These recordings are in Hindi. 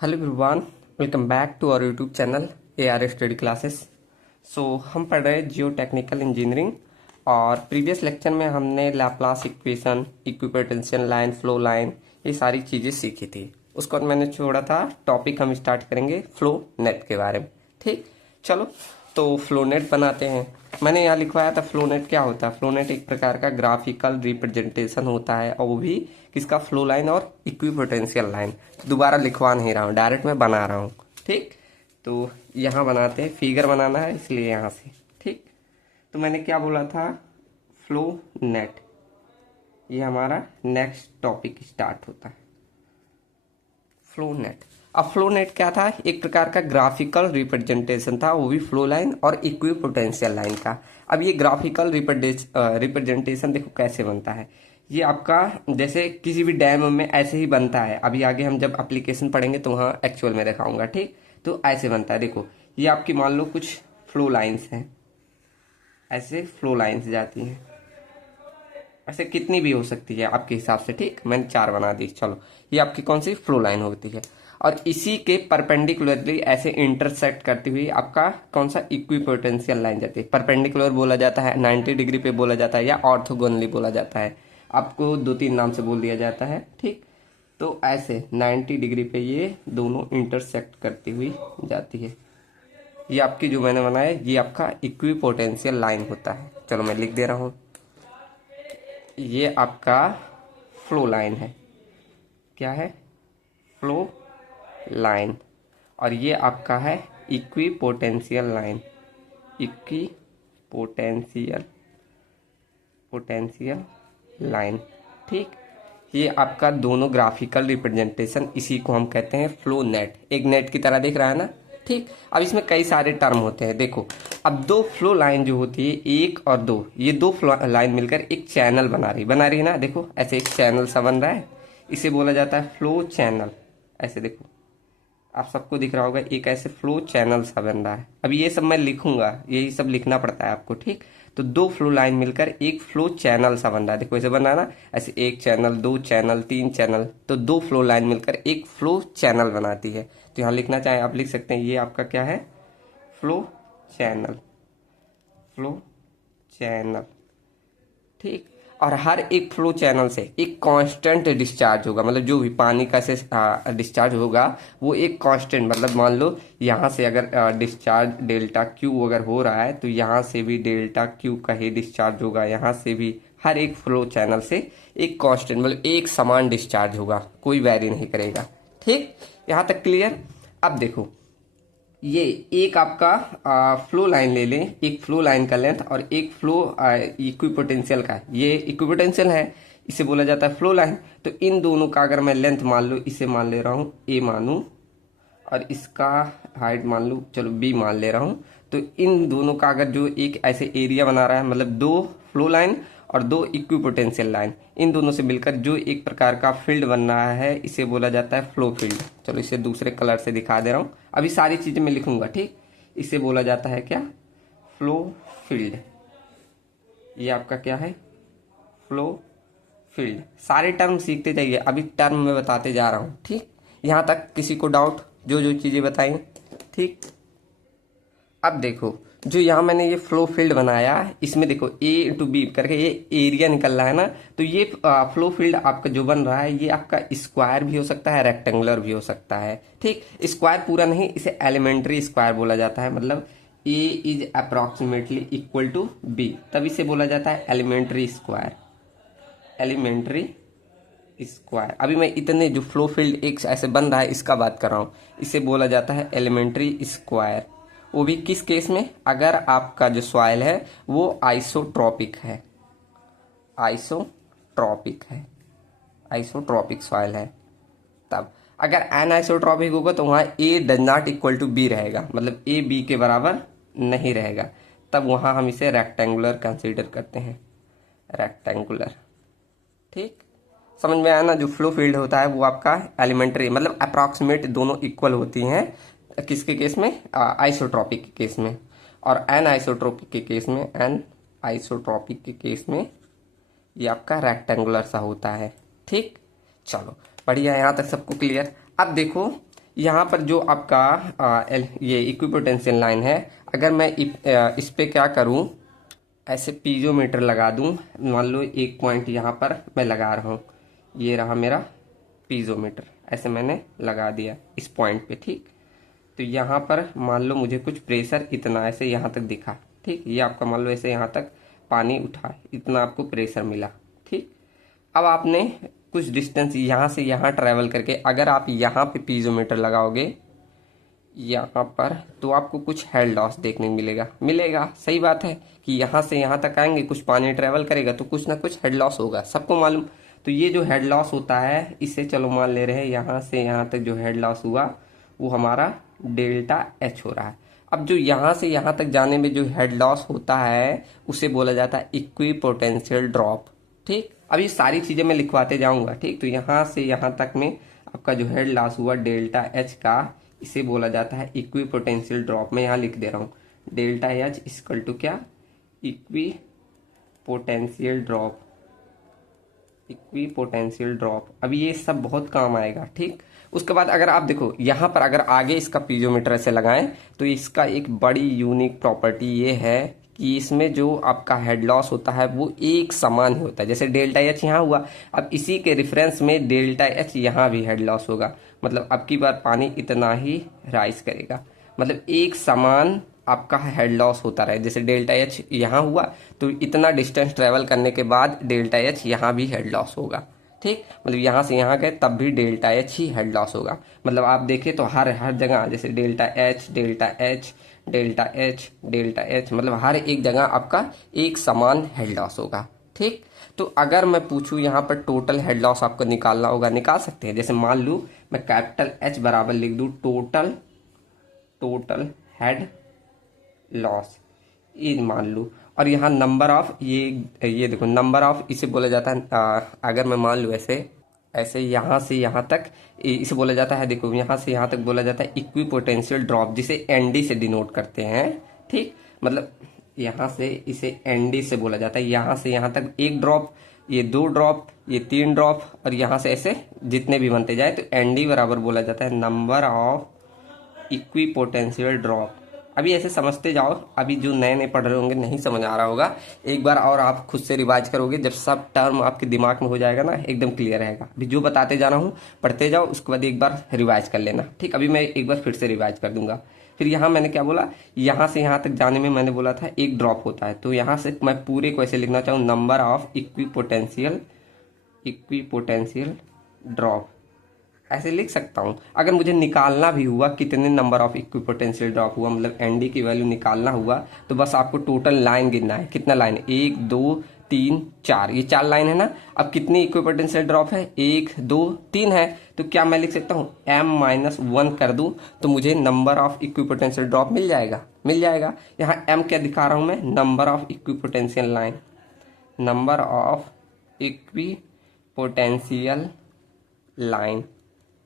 Hello everyone, welcome back to our YouTube channel AR study classes. हम पढ़ रहे हैं जियो टेक्निकल इंजीनियरिंग और प्रीवियस लेक्चर में हमने Laplace equation, equipotential line, flow line, ये सारी चीज़ें सीखी थी। उसके बाद मैंने छोड़ा था टॉपिक हम स्टार्ट करेंगे फ्लो नेट के बारे में। ठीक, चलो तो फ्लो नेट बनाते हैं। मैंने यहाँ लिखवाया था फ्लो नेट क्या होता है। फ्लो नेट एक प्रकार का ग्राफिकल रिप्रेजेंटेशन होता है और वो भी किसका, फ्लो लाइन और इक्विपोटेंशियल लाइन। दोबारा लिखवा नहीं रहा हूँ, डायरेक्ट मैं बना रहा हूँ। ठीक, तो यहाँ बनाते हैं, फिगर बनाना है इसलिए यहाँ से। ठीक, तो मैंने क्या बोला था, फ्लो नेट, ये हमारा नेक्स्ट टॉपिक स्टार्ट होता है। फ्लो नेट, अब फ्लो नेट क्या था, एक प्रकार का ग्राफिकल रिप्रेजेंटेशन था, वो भी फ्लो लाइन और इक्विपोटेंशियल लाइन का। अब ये ग्राफिकल रिप्रेजेंटेशन देखो कैसे बनता है। ये आपका जैसे किसी भी डैम में ऐसे ही बनता है। अभी आगे हम जब एप्लीकेशन पढ़ेंगे तो वहाँ एक्चुअल में दिखाऊंगा। ठीक, तो ऐसे बनता है। देखो ये आपकी मान लो कुछ फ्लो लाइन्स हैं, ऐसे फ्लो लाइन्स जाती हैं, ऐसे कितनी भी हो सकती है आपके हिसाब से। ठीक, मैंने 4 बना दी। चलो ये आपकी कौन सी फ्लो लाइन होती है और इसी के परपेंडिकुलरली ऐसे इंटरसेक्ट करती हुई आपका कौन सा, इक्विपोटेंशियल लाइन जाती है। परपेंडिकुलर बोला जाता है, 90 डिग्री पे बोला जाता है, या ऑर्थोगोनली बोला जाता है। आपको 2-3 नाम से बोल दिया जाता है। ठीक, तो ऐसे 90 डिग्री पे ये दोनों इंटरसेक्ट करती हुई जाती है। ये आपकी जो मैंने बनाया ये आपका इक्विपोटेंशियल लाइन होता है। चलो मैं लिख दे रहा हूँ, ये आपका फ्लो लाइन है। क्या है, फ्लो लाइन। और ये आपका है equipotential line, equipotential potential line. ठीक, ये आपका दोनों ग्राफिकल रिप्रेजेंटेशन, इसी को हम कहते हैं फ्लो नेट। एक नेट की तरह दिख रहा है ना। ठीक, अब इसमें कई सारे टर्म होते हैं। देखो अब 2 फ्लो लाइन जो होती है, 1 और 2, ये 2 फ्लो लाइन मिलकर एक चैनल बना रही है ना। देखो ऐसे एक चैनल सा बन रहा है, इसे बोला जाता है फ्लो चैनल। ऐसे देखो आप सबको दिख रहा होगा, एक ऐसे फ्लो चैनल सा बन रहा है। अब ये सब मैं लिखूंगा, यही सब लिखना पड़ता है आपको। ठीक, तो 2 फ्लो लाइन मिलकर एक फ्लो चैनल सा बन रहा है। देखो ऐसे बन रहा है ना, ऐसे 1 चैनल, 2 चैनल, 3 चैनल, तो 2 फ्लो लाइन मिलकर एक फ्लो चैनल बनाती है। तो यहाँ लिखना चाहे आप लिख सकते हैं, ये आपका क्या है, फ्लो चैनल, फ्लो चैनल। ठीक, और हर एक फ्लो चैनल से एक कांस्टेंट डिस्चार्ज होगा, मतलब जो भी पानी का से डिस्चार्ज होगा वो एक कांस्टेंट, मतलब मान लो यहाँ से अगर डिस्चार्ज डेल्टा क्यू अगर हो रहा है तो यहाँ से भी डेल्टा क्यू का ही डिस्चार्ज होगा। यहाँ से भी हर एक फ्लो चैनल से एक कांस्टेंट, मतलब एक समान डिस्चार्ज होगा, कोई वैरी नहीं करेगा। ठीक, यहाँ तक क्लियर। अब देखो ये एक आपका फ्लो लाइन ले लें, एक फ्लो लाइन का लेंथ और एक फ्लो इक्विपोटेंशियल का, ये इक्विपोटेंशियल है, इसे बोला जाता है फ्लो लाइन। तो इन दोनों का अगर मैं लेंथ मान लो, इसे मान ले रहा हूँ ए मानू, और इसका हाइट मान लूँ, चलो बी मान ले रहा हूँ। तो इन दोनों का अगर जो एक ऐसे एरिया बना रहा है, मतलब 2 फ्लो लाइन और 2 इक्विपोटेंशियल लाइन, इन दोनों से मिलकर जो एक प्रकार का फील्ड बन रहा है, इसे बोला जाता है फ्लो फील्ड। चलो इसे दूसरे कलर से दिखा दे रहा हूँ, अभी सारी चीजें मैं लिखूंगा। ठीक, इसे बोला जाता है क्या, फ्लो फील्ड। ये आपका क्या है, फ्लो फील्ड। सारे टर्म सीखते जाइए, अभी टर्म में बताते जा रहा हूँ। ठीक, यहाँ तक किसी को डाउट, जो जो चीजें बताई। ठीक, अब देखो जो यहाँ मैंने ये फ्लो फील्ड बनाया, इसमें देखो ए टू बी करके ये एरिया निकल रहा है ना। तो ये फ्लो फील्ड आपका जो बन रहा है, ये आपका स्क्वायर भी हो सकता है, रेक्टेंगुलर भी हो सकता है। ठीक, स्क्वायर पूरा नहीं, इसे एलिमेंट्री स्क्वायर बोला जाता है, मतलब A is approximately equal to B, तब इसे बोला जाता है एलिमेंट्री स्क्वायर, एलिमेंट्री स्क्वायर। अभी मैं इतने जो फ्लो फील्ड एक ऐसे बन रहा है इसका बात कर रहा हूँ, इसे बोला जाता है एलिमेंट्री स्क्वायर। वो भी किस केस में, अगर आपका जो सॉइल है वो आइसोट्रॉपिक है, आइसोट्रॉपिक है, आइसोट्रॉपिक सॉइल है। तब अगर एनआइसोट्रॉपिक होगा तो वहाँ A does not equal to B रहेगा, मतलब ए बी के बराबर नहीं रहेगा, तब वहाँ हम इसे रेक्टेंगुलर कंसीडर करते हैं, रेक्टेंगुलर। ठीक, समझ में आया ना। जो फ्लो फील्ड होता है वो आपका एलिमेंट्री, मतलब अप्रॉक्सीमेट दोनों इक्वल होती हैं, किसके केस में, आइसोट्रॉपिक के केस में, और एन आइसोट्रॉपिक के केस में, एन आइसोट्रॉपिक के केस में ये आपका रेक्टेंगुलर सा होता है। ठीक, चलो बढ़िया, यहाँ तक सबको क्लियर। अब देखो यहाँ पर जो आपका ये इक्विपोटेंशियल लाइन है, अगर मैं इस पे क्या करूँ, ऐसे पीजोमीटर लगा दूँ, मान लो एक पॉइंट यहाँ पर मैं लगा रहा हूँ, ये रहा मेरा पीजोमीटर, ऐसे मैंने लगा दिया इस पॉइंट पे, ठीक। तो यहाँ पर मान लो मुझे कुछ प्रेशर इतना ऐसे यहाँ तक दिखा, ठीक। ये आपका मान लो ऐसे यहाँ तक पानी उठा, इतना आपको प्रेशर मिला, ठीक। अब आपने कुछ डिस्टेंस यहाँ से यहाँ ट्रैवल करके अगर आप यहाँ पे पीजोमीटर लगाओगे यहाँ पर, तो आपको कुछ हेड लॉस देखने को मिलेगा। सही बात है कि यहाँ से यहाँ तक आएंगे, कुछ पानी ट्रेवल करेगा तो कुछ ना कुछ हेड लॉस होगा, सबको मालूम। तो ये जो हेड लॉस होता है, इसे चलो मान ले रहे हैं यहाँ से यहाँ तक जो हेड लॉस हुआ वो हमारा डेल्टा एच हो रहा है। अब जो यहाँ से यहाँ तक जाने में जो हेड लॉस होता है उसे बोला जाता है इक्विपोटेंशियल ड्रॉप, ठीक। अब ये सारी चीजें मैं लिखवाते जाऊंगा, ठीक। तो यहाँ से यहाँ तक में आपका जो हेड लॉस हुआ डेल्टा एच का, इसे बोला जाता है इक्विपोटेंशियल ड्रॉप। मैं यहाँ लिख दे रहा हूँ डेल्टा एच इक्वल टू क्या, इक्विपोटेंशियल ड्रॉप, इक्विपोटेंशियल ड्रॉप। अब ये सब बहुत काम आएगा, ठीक। उसके बाद अगर आप देखो यहाँ पर अगर आगे इसका पीजोमीटर ऐसे लगाएं तो इसका एक बड़ी यूनिक प्रॉपर्टी ये है कि इसमें जो आपका हेड लॉस होता है वो एक समान ही होता है। जैसे डेल्टा एच यहाँ हुआ, अब इसी के रेफरेंस में डेल्टा एच यहाँ भी हेड लॉस होगा, मतलब अब की बार पानी इतना ही राइज करेगा, मतलब एक समान आपका हेड लॉस होता रहे। जैसे डेल्टा एच यहाँ हुआ तो इतना डिस्टेंस ट्रेवल करने के बाद डेल्टा एच यहाँ भी हेड लॉस होगा, ठीक। मतलब यहाँ से यहाँ गए तब भी डेल्टा एच ही हेड लॉस होगा। मतलब आप देखें तो हर जगह जैसे delta H delta H delta H delta H, मतलब हर एक जगह आपका एक समान हेड लॉस होगा, ठीक। तो अगर मैं पूछूं यहाँ पर टोटल हेड लॉस आपको निकालना होगा, निकाल सकते हैं। जैसे मान लूँ मैं कैपिटल एच बराबर लिख दूं टोटल हेड लॉस, ये मान लूँ। और यहाँ नंबर ऑफ ये देखो नंबर ऑफ, इसे बोला जाता है अगर मैं मान लूँ ऐसे यहाँ से यहाँ तक, इसे बोला जाता है, देखो यहाँ से यहाँ तक बोला जाता है इक्विपोटेंशियल ड्रॉप, जिसे एनडी से डिनोट करते हैं, ठीक। मतलब यहाँ से इसे एनडी से बोला जाता है, यहाँ से यहाँ तक एक ड्रॉप, ये दो ड्रॉप, ये तीन ड्रॉप, और यहाँ से ऐसे जितने भी बनते जाए तो एनडी बराबर बोला जाता है नंबर ऑफ इक्विपोटेंशियल ड्रॉप। अभी ऐसे समझते जाओ, अभी जो नए नए पढ़ रहे होंगे नहीं समझ आ रहा होगा, एक बार और आप खुद से रिवाइज करोगे, जब सब टर्म आपके दिमाग में हो जाएगा ना एकदम क्लियर रहेगा। अभी जो बताते जा रहा हूँ पढ़ते जाओ, उसके बाद एक बार रिवाइज कर लेना, ठीक। अभी मैं एक बार फिर से रिवाइज कर दूंगा। फिर यहाँ मैंने क्या बोला, यहाँ से यहाँ तक जाने में मैंने बोला था एक ड्रॉप होता है, तो यहाँ से मैं पूरे को ऐसे लिखना चाहूँ नंबर ऑफ इक्विपोटेंशियल ड्रॉप, ऐसे लिख सकता हूँ। अगर मुझे निकालना भी हुआ कितने नंबर ऑफ इक्विपोटेंशियल ड्रॉप हुआ, मतलब एनडी की वैल्यू निकालना हुआ, तो बस आपको टोटल लाइन गिनना है। कितना लाइन है, 1 2 3 4, ये 4 लाइन है ना। अब कितनी इक्विपोटेंशियल ड्रॉप है, 1 2 3 है, तो क्या मैं लिख सकता हूँ m-1 कर दूं तो मुझे नंबर ऑफ इक्विपोटेंशियल ड्रॉप मिल जाएगा। यहाँ m क्या दिखा रहा हूँ मैं, number of equipotential line, number of equipotential line,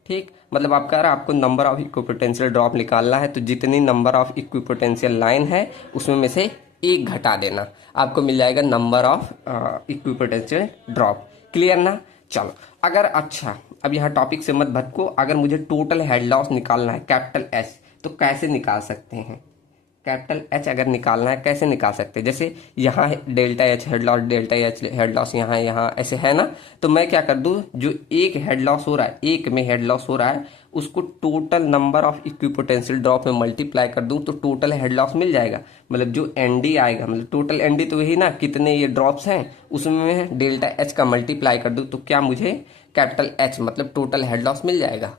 ठीक। मतलब आप कह रहे हैं आपको नंबर ऑफ इक्विपोटेंशियल ड्रॉप निकालना है, तो जितनी नंबर ऑफ इक्विपोटेंशियल लाइन है उसमें में से एक घटा देना, आपको मिल जाएगा number of equipotential drop. Clear ना। चलो अगर अच्छा, अब यहाँ टॉपिक से मत भटको। अगर मुझे टोटल हेड लॉस निकालना है कैपिटल एच, तो कैसे निकाल सकते हैं, कैपिटल एच अगर निकालना है कैसे निकाल सकते हैं। जैसे यहाँ delta H head loss, delta H head loss यहाँ ऐसे है ना, तो मैं क्या कर दूँ, जो एक हेड लॉस हो रहा है, एक में हेड लॉस हो रहा है, उसको total number of equipotential drop में मल्टीप्लाई कर दूं तो टोटल हेड लॉस मिल जाएगा। मतलब जो एनडी आएगा, मतलब टोटल एनडी तो वही ना, कितने ये ड्रॉप्स हैं उसमें डेल्टा एच का मल्टीप्लाई कर दूं तो क्या मुझे कैपिटल एच मतलब टोटल हेड लॉस मिल जाएगा।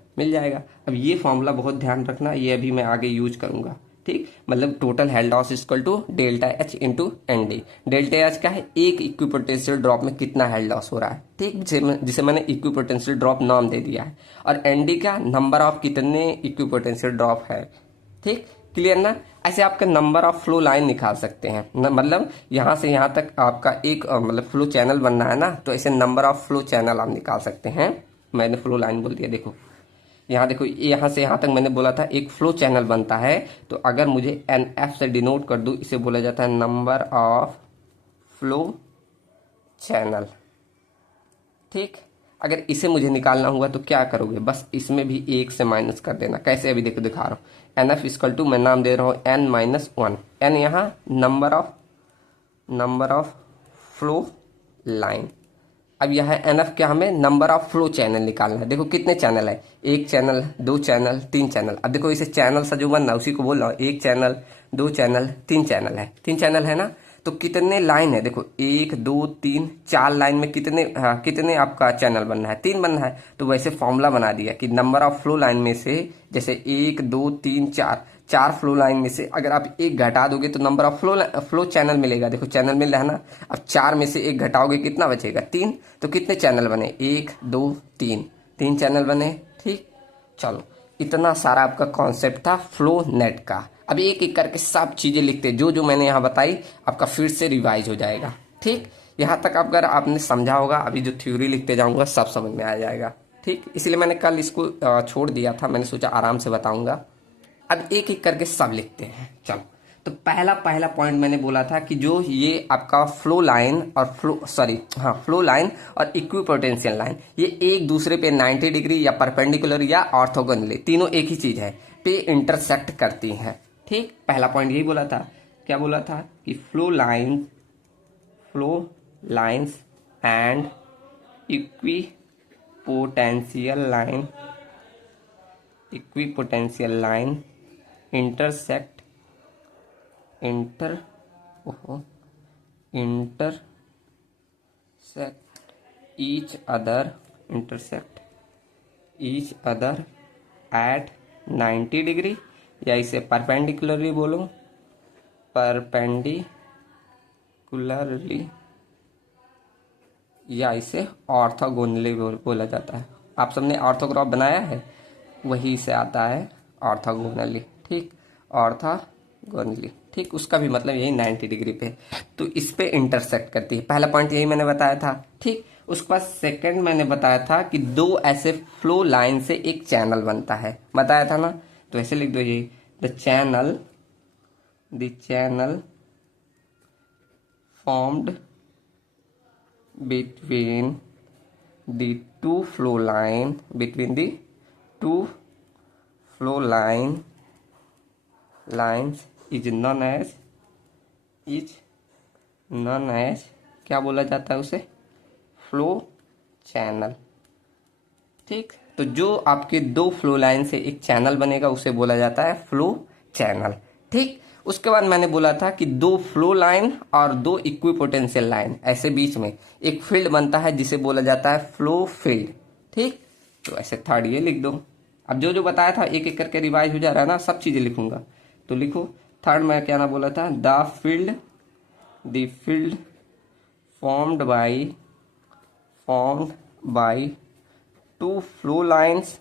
अब ये फॉर्मूला बहुत ध्यान रखना, ये अभी मैं आगे यूज करूंगा, ठीक। मतलब total head loss equal to delta H into ND. Delta H क्या है, एक इक्विपोटेंशियल ड्रॉप में कितना हेड लॉस हो रहा है, ठीक, जिसे मैंने इक्विपोटेंशियल ड्रॉप नाम दे दिया है। और एनडी का नंबर ऑफ कितने इक्विपोटेंशियल ड्रॉप है, ठीक। क्लियर ना। ऐसे आपका नंबर ऑफ फ्लो लाइन निकाल सकते हैं, मतलब यहाँ से यहाँ तक आपका एक मतलब फ्लो चैनल बनना है ना, तो ऐसे नंबर ऑफ फ्लो चैनल आप निकाल सकते हैं। मैंने फ्लो लाइन बोल दिया, देखो यहाँ देखो, यहाँ से यहाँ तक मैंने बोला था एक फ्लो चैनल बनता है, तो अगर मुझे NF से डिनोट कर दूं, इसे बोला जाता है नंबर ऑफ फ्लो चैनल, ठीक। अगर इसे मुझे निकालना हुआ तो क्या करोगे, बस इसमें भी 1 से माइनस कर देना। कैसे, अभी देखो दिखा रहा हूँ। एन एफ इक्वल टू, मैं नाम दे रहा हूँ n-1। एन यहाँ नंबर ऑफ फ्लो लाइन। अब यह है एन एफ, क्या हमें नंबर ऑफ फ्लो चैनल निकालना है। देखो कितने चैनल है, 1 चैनल, 2 चैनल, 3 चैनल। अब देखो इसे चैनल सा जो बन रहा है उसी को बोल रहा हूँ, 1 चैनल, 2 चैनल, 3 चैनल है। 3 चैनल है ना, तो कितने लाइन है, देखो 1 2 3 4 लाइन में कितने, हाँ कितने आपका चैनल बनना है, 3 बनना है। तो वैसे फॉर्मूला बना दिया कि नंबर ऑफ फ्लो लाइन में से, जैसे 1 2 3 4 फ्लो लाइन में से अगर आप 1 घटा दोगे तो नंबर ऑफ फ्लो चैनल मिलेगा। देखो चैनल मिल रहा है ना। अब 4 में से 1 घटाओगे कितना बचेगा, 3। तो कितने चैनल बने, 1 2 3 चैनल बने। ठीक, चलो इतना सारा आपका कॉन्सेप्ट था फ्लो नेट का। अब एक एक करके सब चीजें लिखते, जो जो मैंने यहाँ बताई आपका फिर से रिवाइज हो जाएगा। ठीक, यहाँ तक अगर आपने समझा होगा, अभी जो थ्योरी लिखते जाऊंगा सब समझ में आ जाएगा। ठीक, इसलिए मैंने कल इसको छोड़ दिया था, मैंने सोचा आराम से बताऊंगा। अब एक एक करके सब लिखते हैं। चलो, तो पहला पॉइंट मैंने बोला था कि जो ये आपका फ्लो लाइन और फ्लो लाइन और इक्विपोटेंशियल लाइन, ये एक दूसरे पे 90 डिग्री या परपेंडिकुलर या ऑर्थोगोनली, तीनों एक ही चीज है, पे इंटरसेक्ट करती हैं। ठीक, पहला पॉइंट यही बोला था। क्या बोला था कि flow lines and equipotential line intersect each other at 90 degree, या इसे परपेंडिकुलरली बोलो, परपेंडिकुलरली, या इसे ऑर्थोगोनली बोला जाता है। आप सबने ऑर्थोग्राफ बनाया है, वही से आता है ऑर्थोगोनली। ठीक, ऑर्थोगोनली, ठीक, उसका भी मतलब यही 90 डिग्री पे, तो इस पे इंटरसेक्ट करती है। पहला पॉइंट यही मैंने बताया था। ठीक, उसके बाद सेकंड मैंने बताया था कि 2 ऐसे फ्लो लाइन से एक चैनल बनता है, बताया था ना। तो ऐसे लिख दो, ये the channel formed between the two flow lines is known as क्या बोला जाता है उसे, फ्लो चैनल। ठीक, तो जो आपके 2 फ्लो लाइन से एक चैनल बनेगा उसे बोला जाता है फ्लो चैनल। ठीक, उसके बाद मैंने बोला था कि 2 फ्लो लाइन और 2 इक्विपोटेंशियल लाइन, ऐसे बीच में एक फील्ड बनता है जिसे बोला जाता है फ्लो फील्ड। ठीक, तो ऐसे थर्ड ये लिख दो। अब जो जो बताया था एक एक करके रिवाइज हो जा रहा है ना, सब चीजें लिखूंगा। तो लिखो, थर्ड में क्या ना बोला था, the field formed by two flow lines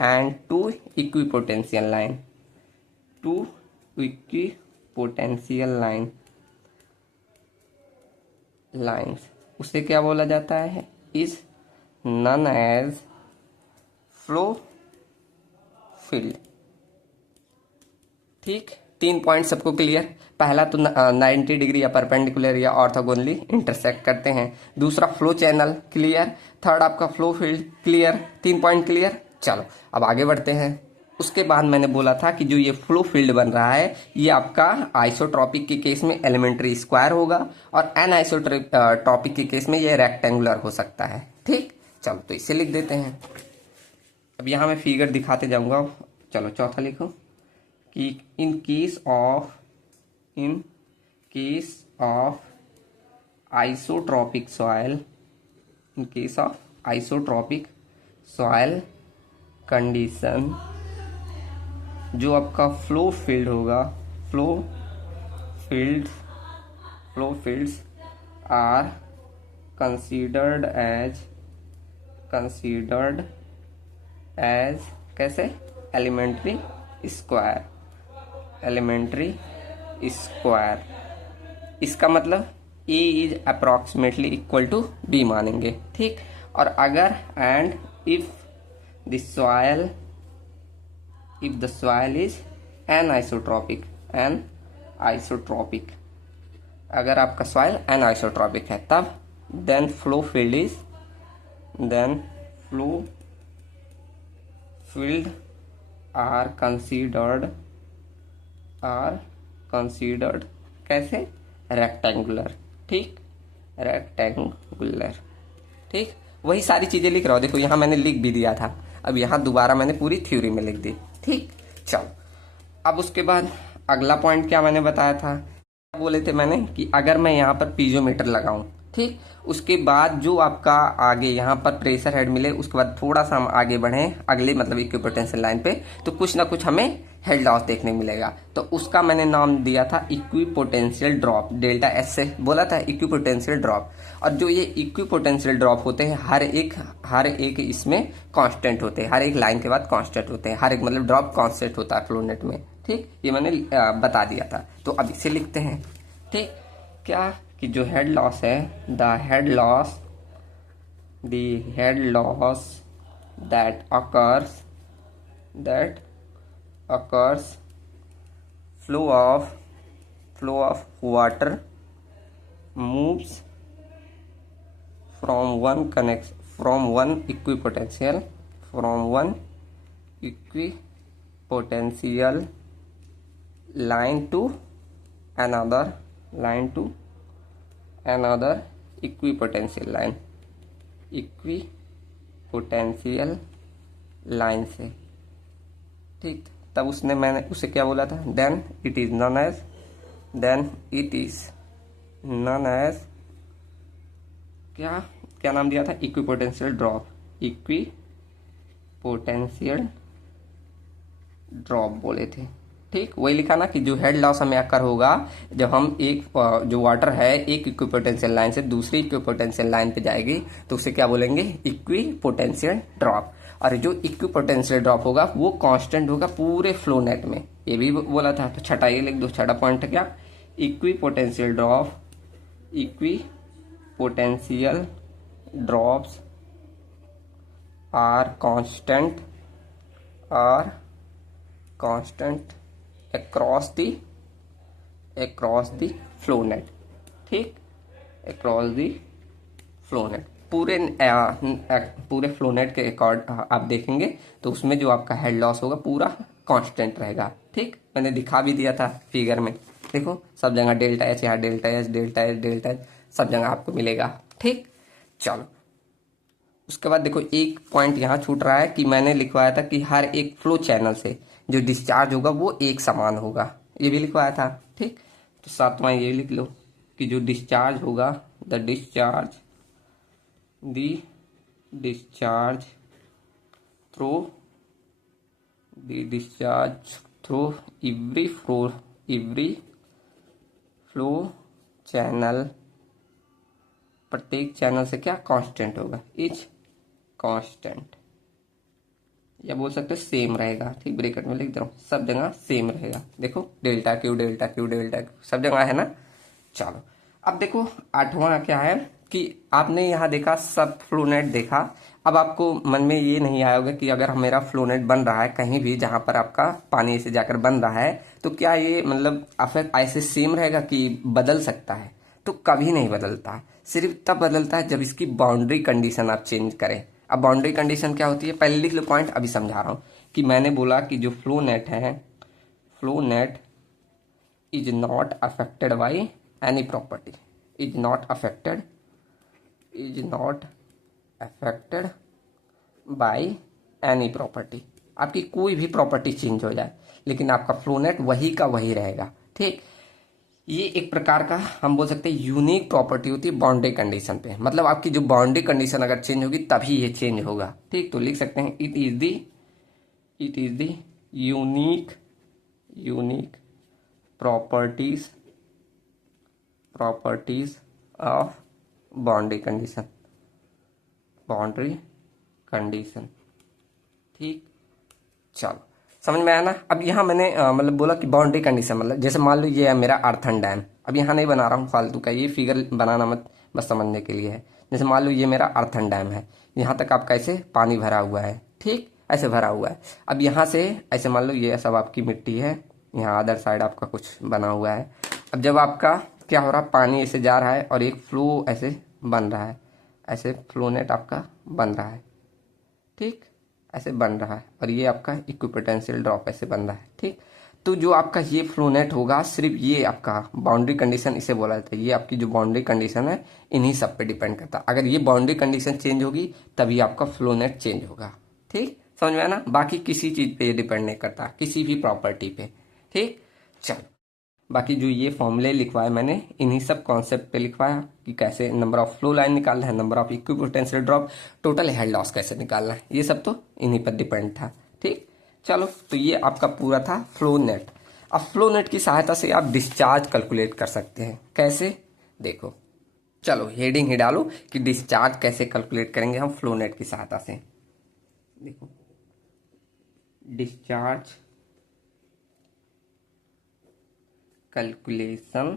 and two equipotential lines, उसे क्या बोला जाता है, is known as flow field। ठीक, 3 पॉइंट सबको क्लियर। पहला तो 90 डिग्री या परपेंडिकुलर या ऑर्थोगोनली इंटरसेक्ट करते हैं। दूसरा फ्लो चैनल क्लियर। थर्ड आपका flow field clear. 3 point clear. चलो अब आगे बढ़ते हैं। उसके बाद मैंने बोला था कि जो ये फ्लो फील्ड बन रहा है ये आपका आइसोट्रॉपिक के केस में एलिमेंट्री स्क्वायर होगा और एनआइसोट्रॉपिक के केस में ये रेक्टेंगुलर हो सकता है। ठीक, चलो तो इसे लिख देते हैं। अब यहाँ मैं फिगर दिखाते जाऊंगा। चलो चौथा लिखो कि in case of isotropic soil condition, जो आपका फ्लो फील्ड होगा, flow fields are considered as कैसे, एलिमेंट्री स्क्वायर। इसका मतलब A is approximately equal to B मानेंगे। ठीक, और अगर and if the soil is anisotropic, अगर आपका सॉइल एनआइसोट्रॉपिक है तब then flow field is, then flow field are considered कैसे, रेक्टेंगुलर, ठीक, रेक्टेंगुलर, ठीक। वही सारी चीजें लिख रहा हूँ, देखो यहाँ मैंने लिख भी दिया था, अब यहाँ दोबारा मैंने पूरी थ्योरी में लिख दी, ठीक। चलो अब उसके बाद अगला पॉइंट क्या मैंने बताया था, बोले थे मैंने कि अगर मैं यहाँ पर पीजोमीटर लगाऊं, ठीक, उसके बाद जो आपका आगे यहाँ पर प्रेशर हेड मिले, उसके बाद थोड़ा सा हम आगे बढ़े अगले मतलब इक्विपोटेंशियल लाइन पे, तो कुछ ना कुछ हमें हेड लॉस देखने मिलेगा। तो उसका मैंने नाम दिया था इक्विपोटेंशियल ड्रॉप, डेल्टा एस से बोला था इक्विपोटेंशियल ड्रॉप। और जो ये इक्विपोटेंशियल ड्रॉप होते हैं हर एक इसमें कांस्टेंट होते हैं, हर एक लाइन के बाद कांस्टेंट होते हैं, हर एक मतलब ड्रॉप कांस्टेंट होता है फ्लोनेट में, ठीक। ये मैंने बता दिया था। तो अब इसे लिखते हैं, ठीक, क्या कि जो हेड लॉस है, the head loss that occurs flow of water moves from one equipotential line to another equipotential line से, ठीक। तब मैंने उसे क्या बोला था, then it is known as क्या नाम दिया था, इक्विपोटेंशियल ड्रॉप बोले थे, ठीक। वही लिखा ना कि जो हेड लॉस हमें अकर होगा जब हम एक जो वाटर है एक इक्विपोटेंशियल लाइन से दूसरी इक्विपोटेंशियल लाइन पे जाएगी, तो उसे क्या बोलेंगे, इक्विपोटेंशियल ड्रॉप। और जो इक्विपोटेंशियल ड्रॉप होगा वो कांस्टेंट होगा पूरे फ्लो नेट में, ये भी बोला था। तो छठा ये लिख दो, छठा पॉइंट है क्या, equipotential drops are constant across the flow net, ठीक, across the flow net पूरे फ्लो नेट के अकॉर्ड आप देखेंगे तो उसमें जो आपका हेड लॉस होगा पूरा कांस्टेंट रहेगा, ठीक। मैंने दिखा भी दिया था फिगर में, देखो सब जगह डेल्टा एच, यहाँ डेल्टा एच सब जगह आपको मिलेगा, ठीक। चलो उसके बाद देखो एक पॉइंट यहाँ छूट रहा है कि मैंने लिखवाया था कि हर एक फ्लो चैनल से जो डिस्चार्ज होगा वो एक समान होगा, ये भी लिखवाया था, ठीक। तो सातवां ये लिख लो कि जो डिस्चार्ज होगा, the discharge through every flow channel, प्रत्येक चैनल से क्या कांस्टेंट होगा, इज कांस्टेंट, या बोल सकते सेम रहेगा, ठीक। ब्रैकेट में लिख दे रहा हूँ, सब जगह सेम रहेगा, देखो डेल्टा क्यू सब जगह है ना। चलो अब देखो आठवां क्या है कि आपने यहाँ देखा सब फ्लोनेट देखा, अब आपको मन में ये नहीं आया होगा कि अगर मेरा फ्लोनेट बन रहा है कहीं भी जहां पर आपका पानी से जाकर बन रहा है, तो क्या ये मतलब ऐसे सेम रहेगा कि बदल सकता है, तो कभी नहीं बदलता है। सिर्फ तब बदलता है जब इसकी बाउंड्री कंडीशन आप चेंज करें। अब बाउंड्री कंडीशन क्या होती है, पहले लिख लो पॉइंट, अभी समझा रहा हूं कि मैंने बोला कि जो फ्लो नेट है, flow net is not affected by any property, is not affected by any property. आपकी कोई भी प्रॉपर्टी चेंज हो जाए लेकिन आपका फ्लो नेट वही का वही रहेगा, ठीक। ये एक प्रकार का हम बोल सकते हैं यूनिक प्रॉपर्टी होती है बाउंड्री कंडीशन पे, मतलब आपकी जो बाउंड्री कंडीशन अगर चेंज होगी तभी ये चेंज होगा, ठीक। तो लिख सकते हैं it is the unique properties of boundary condition, ठीक। चलो समझ में आया ना। अब यहाँ मैंने मतलब बोला कि बाउंड्री कंडीशन मतलब जैसे मान लो ये है मेरा अर्थन डैम, अब यहाँ नहीं बना रहा हूँ फालतू का, ये फिगर बनाना मत, बस समझने के लिए है। जैसे मान लो ये मेरा अर्थन डैम है, यहाँ तक आपका ऐसे पानी भरा हुआ है, ठीक, ऐसे भरा हुआ है। अब यहाँ से ऐसे मान लो ये सब आपकी मिट्टी है, यहाँ अदर साइड आपका कुछ बना हुआ है। अब जब आपका क्या हो रहा है, पानी ऐसे जा रहा है और एक फ्लो ऐसे बन रहा है, ऐसे फ्लो नेट आपका बन रहा है, ठीक, ऐसे बन रहा है। और ये आपका इक्विपोटेंशियल ड्रॉप ऐसे बन रहा है, ठीक। तो जो आपका ये फ्लो नेट होगा, सिर्फ ये आपका बाउंड्री कंडीशन इसे बोला जाता है। ये आपकी जो बाउंड्री कंडीशन है इन्हीं सब पे डिपेंड करता है। अगर ये बाउंड्री कंडीशन चेंज होगी तभी आपका फ्लो नेट चेंज होगा, ठीक, समझ में आया ना। बाकी किसी चीज पे ये डिपेंड नहीं करता, किसी भी प्रॉपर्टी पे, ठीक। चलो, बाकी जो ये फॉर्मूले लिखवाए मैंने इन्हीं सब कॉन्सेप्ट पे लिखवाया कि कैसे नंबर ऑफ फ्लो लाइन निकालना है, number of equipotential drop, total head loss कैसे निकालना है, ये सब तो इन्हीं पर डिपेंड था, ठीक। चलो, तो ये आपका पूरा था फ्लो नेट। अब फ्लो नेट की सहायता से आप डिस्चार्ज कैलकुलेट कर सकते हैं। कैसे, देखो, चलो हेडिंग ही डालो कि डिस्चार्ज कैसे कैलकुलेट करेंगे हम फ्लो नेट की सहायता से। देखो, discharge calculation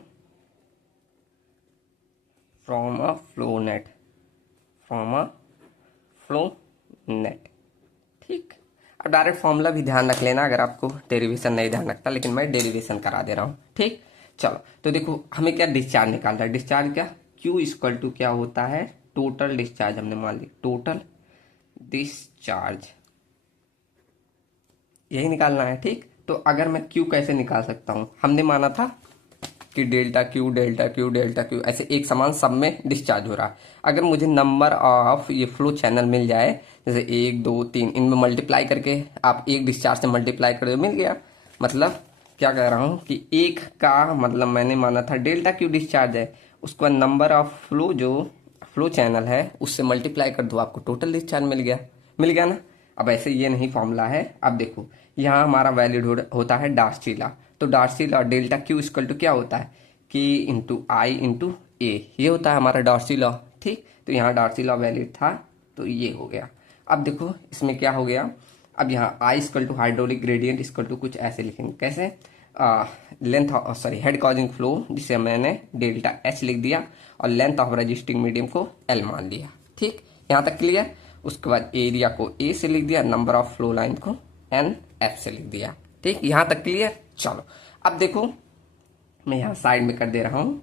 from a flow net, from a flow net, ठीक। अब डायरेक्ट फॉर्मूला भी ध्यान रख लेना अगर आपको डेरिवेशन नहीं ध्यान रखता, लेकिन मैं डेरिवेशन करा दे रहा हूँ, ठीक। चलो, तो देखो हमें क्या डिस्चार्ज निकालना है। डिस्चार्ज क्या, Q इक्वल टू क्या होता है, टोटल डिस्चार्ज हमने मान ली, टोटल डिस्चार्ज, यही निकालना है, ठीक। तो अगर मैं Q कैसे निकाल सकता हूँ, हमने माना था कि delta Q delta Q delta Q ऐसे एक समान सब में डिस्चार्ज हो रहा है। अगर मुझे नंबर ऑफ ये फ्लो चैनल मिल जाए, जैसे 1 2 3, इनमें मल्टीप्लाई करके आप एक डिस्चार्ज से मल्टीप्लाई कर दो, मिल गया। मतलब क्या कह रहा हूँ कि एक का मतलब मैंने माना था डेल्टा क्यू डिस्चार्ज है, उसको नंबर ऑफ फ्लो जो फ्लो चैनल है उससे मल्टीप्लाई कर दो, आपको टोटल डिस्चार्ज मिल गया, मिल गया ना। अब ऐसे ये नहीं फॉर्मूला है। अब देखो यहाँ हमारा वैल्यूड होता है डार्सी लॉ, तो Darcy law delta Q equal to क्या होता है, K into I into A, ये होता है हमारा डार्सी लॉ, ठीक। तो यहाँ डार्सी लॉ वैलिड था तो ये हो गया। अब देखो इसमें क्या हो गया, अब यहाँ I equal to hydraulic gradient equal to कुछ ऐसे लिखेंगे, कैसे, length sorry head causing flow, जिसे मैंने डेल्टा एच लिख दिया और लेंथ ऑफ रजिस्टिंग मीडियम को एल मान लिया, ठीक। यहाँ तक क्लियर। उसके बाद एरिया को ए से लिख दिया, नंबर ऑफ फ्लो लाइन को एन एफ से लिख दिया, ठीक। यहाँ तक क्लियर। चलो, अब देखो मैं यहाँ साइड में कर दे रहा हूँ।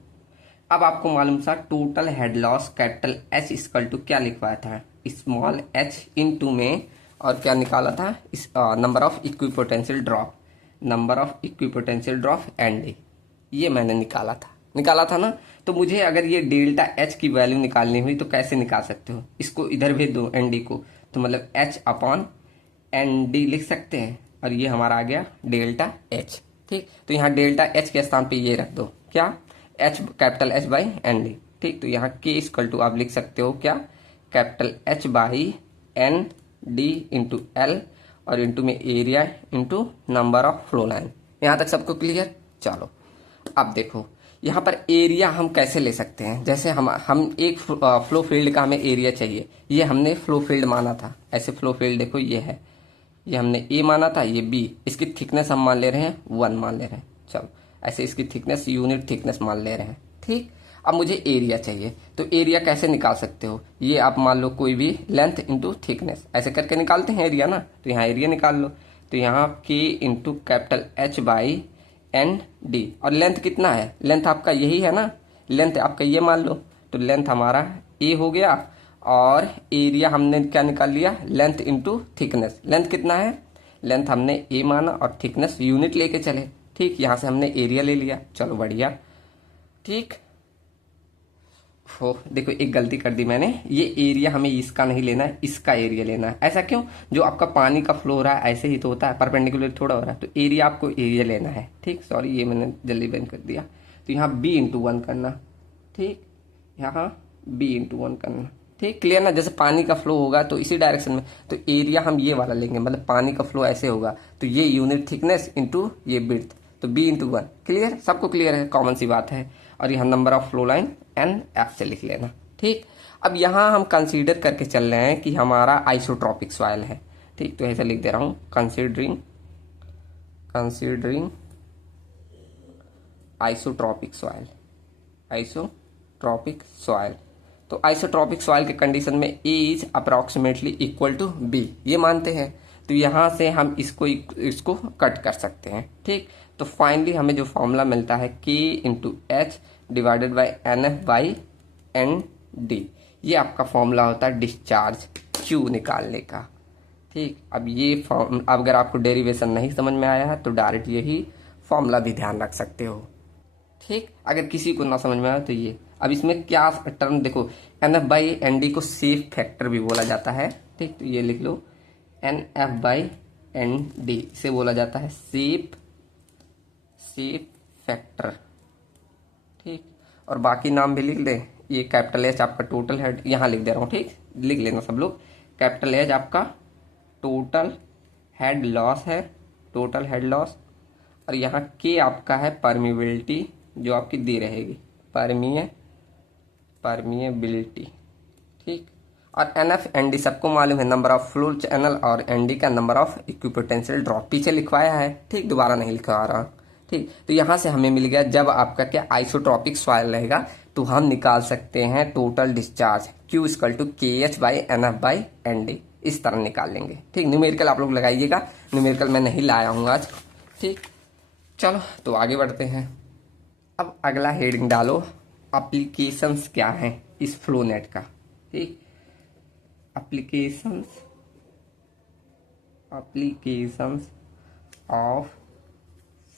अब आपको मालूम सा total head loss capital H equal to क्या लिखवाया था, स्मॉल एच इन टू में, और क्या निकाला था, इस number of equipotential drop, number of equipotential drop an D, ये मैंने निकाला था ना। तो मुझे अगर ये डेल्टा एच की वैल्यू निकालनी हुई तो कैसे निकाल सकते हो, इसको इधर भेज दो एन डी को, तो मतलब एच अपॉन एन डी लिख सकते हैं, और ये हमारा आ गया डेल्टा एच, ठीक। तो यहाँ डेल्टा एच के स्थान पे ये रख दो, क्या, H capital H by N D, ठीक। तो यहाँ के इक्वल टू आप लिख सकते हो क्या, capital H by N D into L, और इंटू में area into number of flow line. यहाँ तक सबको क्लियर। चलो, अब देखो यहाँ पर एरिया हम कैसे ले सकते हैं, जैसे हम एक फ्लो फील्ड का हमें एरिया चाहिए, ये हमने फ्लो फील्ड माना था, ऐसे फ्लो फील्ड देखो ये है, ये हमने ए माना था, ये बी, इसकी थिकनेस हम मान ले रहे हैं 1 मान ले रहे हैं। चलो, ऐसे इसकी थिकनेस यूनिट थिकनेस मान ले रहे हैं, ठीक। अब मुझे एरिया चाहिए, तो एरिया कैसे निकाल सकते हो, ये आप मान लो कोई भी लेंथ इंटू थिकनेस ऐसे करके निकालते हैं एरिया ना, तो यहाँ एरिया निकाल लो। तो यहाँ K into capital H by N D, और लेंथ कितना है, लेंथ आपका यही है ना, लेंथ आपका ये मान लो, तो लेंथ हमारा ए हो गया, और एरिया हमने क्या निकाल लिया, लेंथ इंटू थिकनेस। लेंथ कितना है, लेंथ हमने ए माना और थिकनेस यूनिट लेके चले, ठीक। यहाँ से हमने एरिया ले लिया, चलो बढ़िया, ठीक। हो देखो एक गलती कर दी मैंने, ये एरिया हमें इसका नहीं लेना है, इसका एरिया लेना है। ऐसा क्यों, जो आपका पानी का फ्लो हो रहा है ऐसे ही तो होता है, परपेंडिकुलर थोड़ा हो रहा है, तो एरिया आपको एरिया लेना है, ठीक। सॉरी ये मैंने जल्दी बंद कर दिया। तो यहाँ बी इंटू 1 करना, ठीक, यहाँ बी इंटू 1 करना, ठीक, क्लियर ना। जैसे पानी का फ्लो होगा तो इसी डायरेक्शन में, तो एरिया हम ये वाला लेंगे, मतलब पानी का फ्लो ऐसे होगा, तो ये यूनिट थिकनेस इंटू ये विड्थ, तो बी इंटू 1, क्लियर, सबको क्लियर है, कॉमन सी बात है। और यहाँ number of flow line N F से लिख लेना, ठीक। अब यहाँ हम कंसीडर करके चल रहे हैं कि हमारा आइसोट्रॉपिक सॉइल है, ठीक। तो ऐसे लिख दे रहा हूँ, considering isotropic soil, isotropic soil. तो आइसोट्रॉपिक सॉइल के कंडीशन में A is approximately equal to B, ये मानते हैं। तो यहाँ से हम इसको कट कर सकते हैं, ठीक। तो फाइनली हमें जो फॉर्मूला मिलता है K into H divided by N F by N D. ये आपका फॉर्मूला होता है डिस्चार्ज क्यू निकालने का। ठीक, अब ये फॉर्म, अब अगर आपको डेरिवेशन नहीं समझ में आया है तो डायरेक्ट यही फॉर्मूला भी ध्यान रख सकते हो। ठीक, अगर किसी को ना समझ में आया तो ये, अब इसमें क्या टर्म देखो, N F by N D को सेफ फैक्टर भी बोला जाता है। ठीक, तो ये लिख लो, N F by N D से बोला जाता है सेफ फैक्टर। ठीक, और बाकी नाम भी लिख लें। ये कैपिटल एच आपका टोटल हेड, यहाँ लिख दे रहा हूँ। ठीक, लिख लेना सब लोग। कैपिटल एच आपका टोटल हेड लॉस है, टोटल हेड लॉस। और यहाँ के आपका है परमिबिलिटी, जो आपकी दी रहेगी, परमिएबिलिटी। ठीक, और एन एफ एन डी सबको मालूम है, नंबर ऑफ फ्लो चैनल, और एन डी का नंबर ऑफ इक्विपोटेंशियल ड्रॉप पीछे लिखवाया है। ठीक, दोबारा नहीं लिखवा रहा। ठीक, तो यहाँ से हमें मिल गया, जब आपका क्या आइसोट्रॉपिक सॉइल रहेगा तो हम निकाल सकते हैं total discharge Q equal to K H by N F by N D, इस तरह निकाल लेंगे। ठीक, न्यूमेरिकल आप लोग लगाइएगा, न्यूमेरिकल मैं नहीं लाया हूँ आज। ठीक, चलो तो आगे बढ़ते हैं। अब अगला हेडिंग डालो, एप्लीकेशंस क्या हैं इस फ्लोनेट का। ठीक, एप्लीकेशंस ऑफ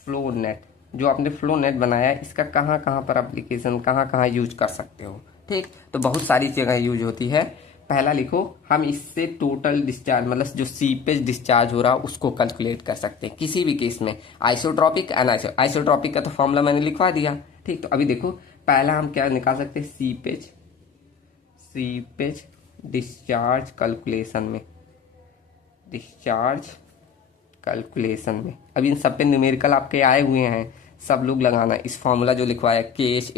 फ्लोनेट, जो आपने फ्लोनेट बनाया है इसका कहाँ कहाँ पर एप्लीकेशन, कहाँ कहाँ यूज कर सकते हो। ठीक, तो बहुत सारी जगह यूज होती है। पहला लिखो, हम इससे टोटल डिस्चार्ज, मतलब जो सीपेज डिस्चार्ज हो रहा है उसको कैलकुलेट कर सकते हैं किसी भी केस में, आइसोट्रॉपिक एंड आइसोट्रॉपिक का तो फॉर्मूला मैंने लिखवा दिया। ठीक, तो अभी देखो, पहला हम क्या निकाल सकते हैं, सीपेज डिस्चार्ज कैलकुलेशन में। अब इन सब पे न्यूमेरिकल आपके आए हुए हैं, सब लोग लगाना। इस फॉर्मूला जो लिखवाया K H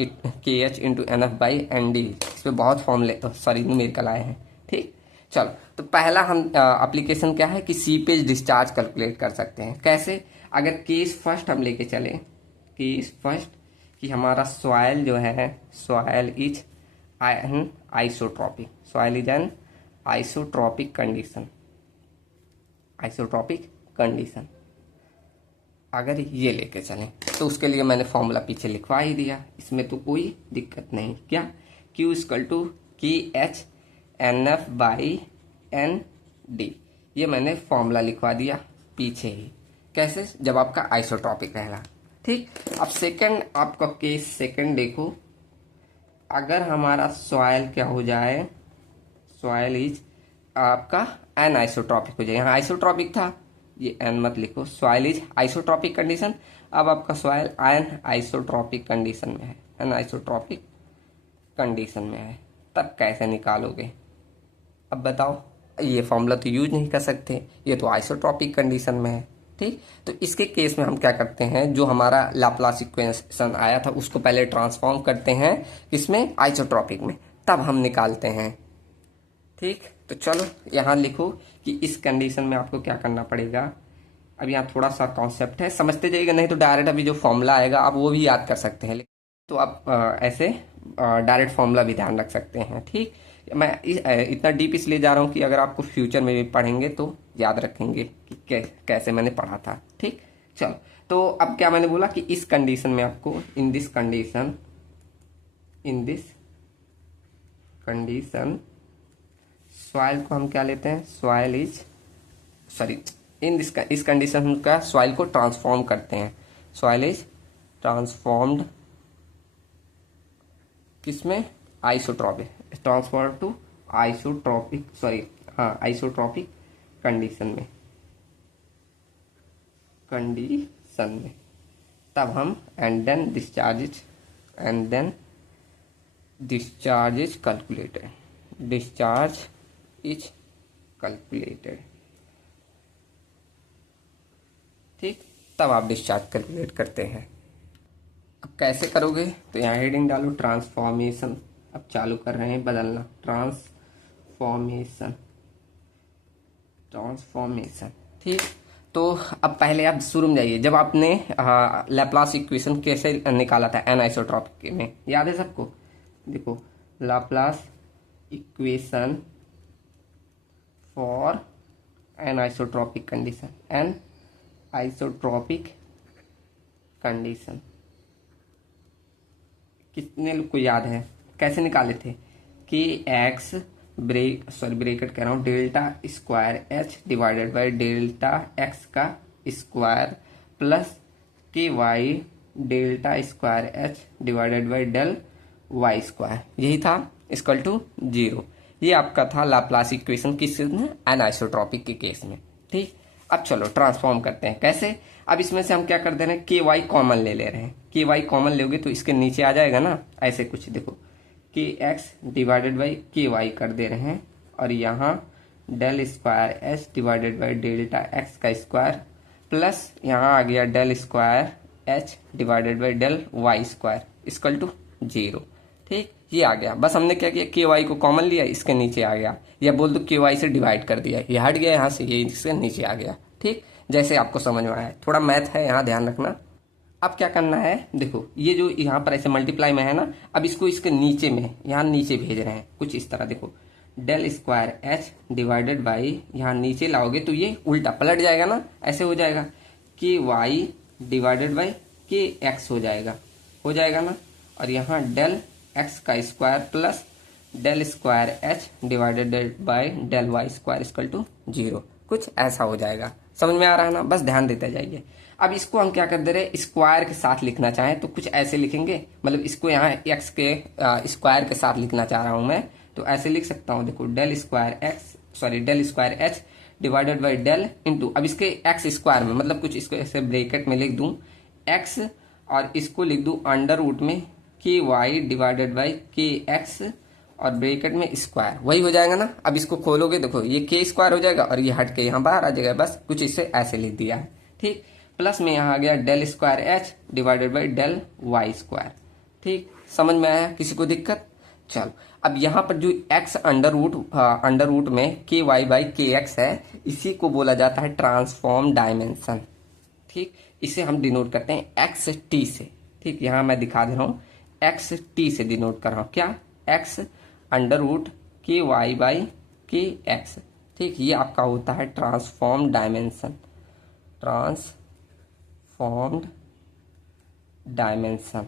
into N F by N D, इस पर बहुत फॉर्मूले सॉरी न्यूमेरिकल आए हैं। ठीक, चलो तो पहला हम एप्लीकेशन क्या है कि सीपेज डिस्चार्ज कैलकुलेट कर सकते हैं। कैसे, अगर केस फर्स्ट हम लेके चले, केस फर्स्ट कि हमारा सॉइल जो है, soil is an isotropic, soil is an isotropic condition, अगर ये लेके चलें तो उसके लिए मैंने फॉर्मूला पीछे लिखवा ही दिया, इसमें तो कोई दिक्कत नहीं। क्या, Q equal to K H N F by N D, ये मैंने फॉर्मूला लिखवा दिया पीछे ही। कैसे, जब आपका आइसोट्रॉपिक रहेगा। ठीक, अब सेकंड आपका केस सेकंड देखो, अगर हमारा सॉइल क्या हो जाए, सॉइल इज आपका एन आइसोट्रॉपिक हो जाए, यहाँ आइसोट्रॉपिक था, ये एन मत लिखो, सॉइल इज आइसोट्रॉपिक कंडीशन। अब आपका सॉइल एन आइसोट्रॉपिक कंडीशन में है, एन आइसोट्रॉपिक कंडीशन में है, तब कैसे निकालोगे। अब बताओ, ये फॉर्मूला तो यूज नहीं कर सकते, ये तो आइसोट्रॉपिक कंडीशन में है। ठीक, तो इसके केस में हम क्या करते हैं, जो हमारा लाप्लास इक्वेशन आया था उसको पहले ट्रांसफॉर्म करते हैं किसमें, आइसोट्रॉपिक में, तब हम निकालते हैं। ठीक, तो चलो यहाँ लिखो कि इस कंडीशन में आपको क्या करना पड़ेगा। अब यहाँ थोड़ा सा कॉन्सेप्ट है, समझते जाइएगा, नहीं तो डायरेक्ट अभी जो फॉर्मूला आएगा आप वो भी याद कर सकते हैं, तो आप ऐसे डायरेक्ट फॉर्मूला भी ध्यान रख सकते हैं। ठीक, मैं इतना डीप इसलिए जा रहा हूँ कि अगर आपको फ्यूचर में भी पढ़ेंगे तो याद रखेंगे कि कैसे मैंने पढ़ा था। ठीक, चलो तो अब क्या मैंने बोला कि इस कंडीशन में आपको, इन दिस कंडीशन सॉइल को हम क्या लेते हैं, सॉइल इज सॉरी इस कंडीशन का सॉइल को ट्रांसफॉर्म करते हैं, सॉइल इज ट्रांसफॉर्म्ड किसमें, isotropic, transform to isotropic condition में, तब हम and then discharge is calculated. ठीक, तब आप डिस्चार्ज कैलकुलेट करते हैं। अब कैसे करोगे, तो यहाँ हेडिंग डालो ट्रांसफॉर्मेशन, अब चालू कर रहे हैं बदलना, ट्रांसफॉर्मेशन। ठीक, तो अब पहले आप शुरू में जाइए, जब आपने लैप्लास इक्वेशन कैसे निकाला था एन आइसोट्रॉपिक में, याद है सबको। देखो, Laplace equation for an isotropic condition कितने लोग को याद है, कैसे निकाले थे। के एक्स ब्रैकेट कह रहा हूँ delta square H divided by delta X का square plus K Y delta square H divided by del Y square, यही था इक्वल टू 0। ये आपका था लाप्लास इक्वेशन किस में, एनाइसोट्रॉपिक के केस में। ठीक, अब चलो ट्रांसफॉर्म करते हैं। कैसे? अब इसमें से हम क्या कर दे रहे हैं, के वाई कॉमन ले रहे हैं। के वाई कॉमन लोगे तो इसके नीचे आ जाएगा ना, ऐसे कुछ देखो, K X divided by K Y कर दे रहे हैं, और यहाँ del square H divided by delta X का स्क्वायर प्लस यहाँ आ गया del square H divided by del Y square equal to 0। ठीक, ये आ गया। बस हमने क्या किया, के वाई को कॉमन लिया, इसके नीचे आ गया, या बोल दो के वाई से डिवाइड कर दिया, ये हट गया यहाँ से, ये इसके नीचे आ गया। ठीक, जैसे आपको समझ में आया, थोड़ा मैथ है यहाँ, ध्यान रखना। अब क्या करना है, देखो ये जो यहाँ पर ऐसे मल्टीप्लाई में है ना, अब इसको इसके नीचे में यहाँ नीचे भेज रहे हैं कुछ इस तरह। देखो del square H divided by, यहाँ नीचे लाओगे तो ये उल्टा पलट जाएगा ना, ऐसे हो जाएगा, K Y divided by K X हो जाएगा ना, और यहाँ डेल एक्स का square plus del square H divided by del Y square equal to 0, कुछ ऐसा हो जाएगा। समझ में आ रहा है ना, बस ध्यान देते जाइए। अब इसको हम क्या कर दे रहे हैं, स्क्वायर के साथ लिखना चाहें तो कुछ ऐसे लिखेंगे, मतलब इसको यहाँ एक्स के स्क्वायर के साथ लिखना चाह रहा हूं मैं, तो ऐसे लिख सकता हूं। देखो del square H divided by del into, अब इसके एक्स स्क्वायर में, मतलब कुछ इसको ऐसे ब्रैकेट में लिख दूं एक्स, और इसको लिख दूं अंडर रूट में के Y divided by K x और ब्रैकेट में स्क्वायर, वही हो जाएगा ना। अब इसको खोलोगे, देखो ये के स्क्वायर हो जाएगा और ये हट के यहाँ बाहर आ जाएगा, बस कुछ इससे ऐसे लिख दिया है। ठीक, प्लस में यहाँ आ गया del square H divided by del Y square. ठीक, समझ में आया, किसी को दिक्कत? चलो, अब यहाँ पर जो एक्स अंडर रूट में के वाई बाई के एक्स है, इसी को बोला जाता है ट्रांसफॉर्म डायमेंशन। ठीक, इसे हम डिनोट करते हैं एक्स टी से। ठीक, यहाँ मैं दिखा दे रहा हूँ, एक्स टी से डिनोट कर रहा हूँ, क्या, एक्स अंडर रूट के वाई बाई के एक्स। ठीक, ये आपका होता है ट्रांसफॉर्म डायमेंशन, ट्रांसफॉर्म्ड डायमेंशन।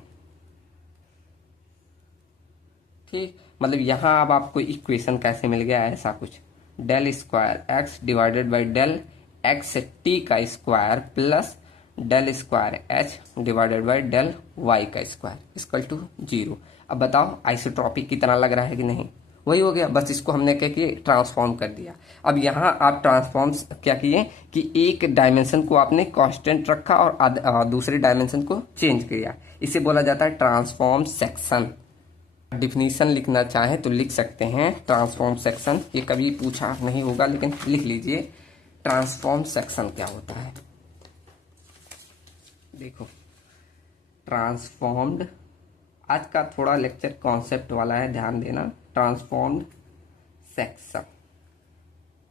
ठीक, मतलब यहाँ अब आपको इक्वेशन कैसे मिल गया, ऐसा कुछ, del square x divided by del x T का square plus del square H divided by del Y का स्क्वायर इक्वल टू 0। अब बताओ आइसोट्रॉपिक की तरह लग रहा है कि नहीं? वही हो गया, बस इसको हमने क्या किया, ट्रांसफॉर्म कर दिया। अब यहाँ आप ट्रांसफॉर्म क्या किए कि एक डायमेंशन को आपने कांस्टेंट रखा और दूसरे डायमेंशन को चेंज किया, इसे बोला जाता है ट्रांसफॉर्म सेक्शन। डिफिनीशन लिखना चाहे तो लिख सकते हैं, ट्रांसफॉर्म सेक्शन, ये कभी पूछा नहीं होगा लेकिन लिख लीजिए, ट्रांसफॉर्म सेक्शन क्या होता है। देखो ट्रांसफॉर्म्ड, आज का थोड़ा लेक्चर कॉन्सेप्ट वाला है, ध्यान देना। ट्रांसफॉर्म्ड सेक्शन,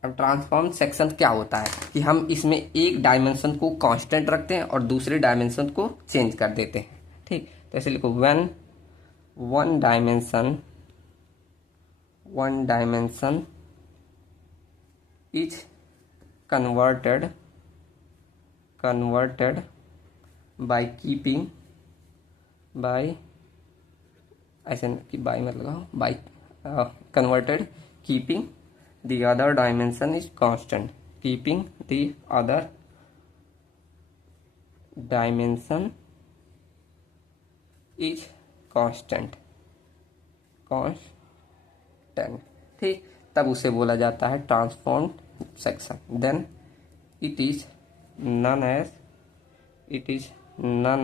अब ट्रांसफॉर्म सेक्शन क्या होता है कि हम इसमें एक डायमेंशन को कांस्टेंट रखते हैं और दूसरे डायमेंशन को चेंज कर देते हैं। ठीक, तो ऐसे लिखो, when one dimension is converted by keeping, by ऐसे कि बाय मत लगाओ, by converted keeping the other dimension is constant, keeping the other dimension is constant। ठीक, तब उसे बोला जाता है transformed section. Then it is known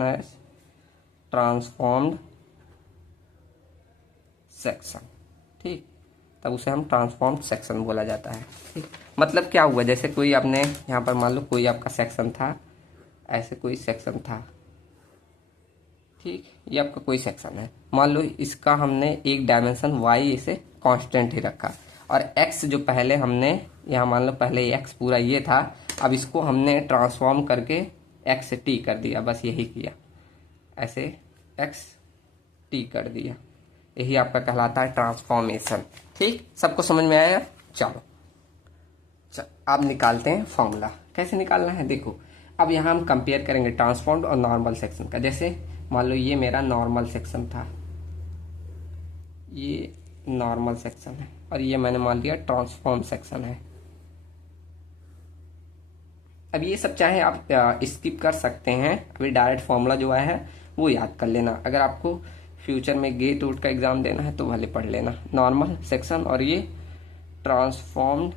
as transformed section. ठीक, तब उसे हम ट्रांसफॉर्म्ड सेक्शन बोला जाता है। ठीक, मतलब क्या हुआ, जैसे कोई आपने यहाँ पर मान लो कोई आपका सेक्शन था, ऐसे कोई सेक्शन था। ठीक, ये आपका कोई सेक्शन है, मान लो इसका हमने एक डायमेंशन y इसे कांस्टेंट ही रखा, और x जो पहले हमने यहाँ मान लो पहले x पूरा ये था, अब इसको हमने ट्रांसफॉर्म करके एक्स टी कर दिया, बस यही किया, ऐसे एक्स टी कर दिया, यही आपका कहलाता है ट्रांसफॉर्मेशन। ठीक, सबको समझ में आया? चलो अब निकालते हैं फॉर्मूला। कैसे निकालना है, देखो अब यहाँ हम कंपेयर करेंगे ट्रांसफॉर्म्ड और नॉर्मल सेक्शन का। जैसे मान लो ये मेरा नॉर्मल सेक्शन था, ये नॉर्मल सेक्शन है, और ये मैंने मान लिया ट्रांसफॉर्म सेक्शन है। अब ये सब चाहे आप स्किप कर सकते हैं, अभी डायरेक्ट फॉर्मूला जो आया है वो याद कर लेना। अगर आपको फ्यूचर में गेट वोट का एग्जाम देना है तो भले पढ़ लेना। नॉर्मल सेक्शन और ये ट्रांसफॉर्म्ड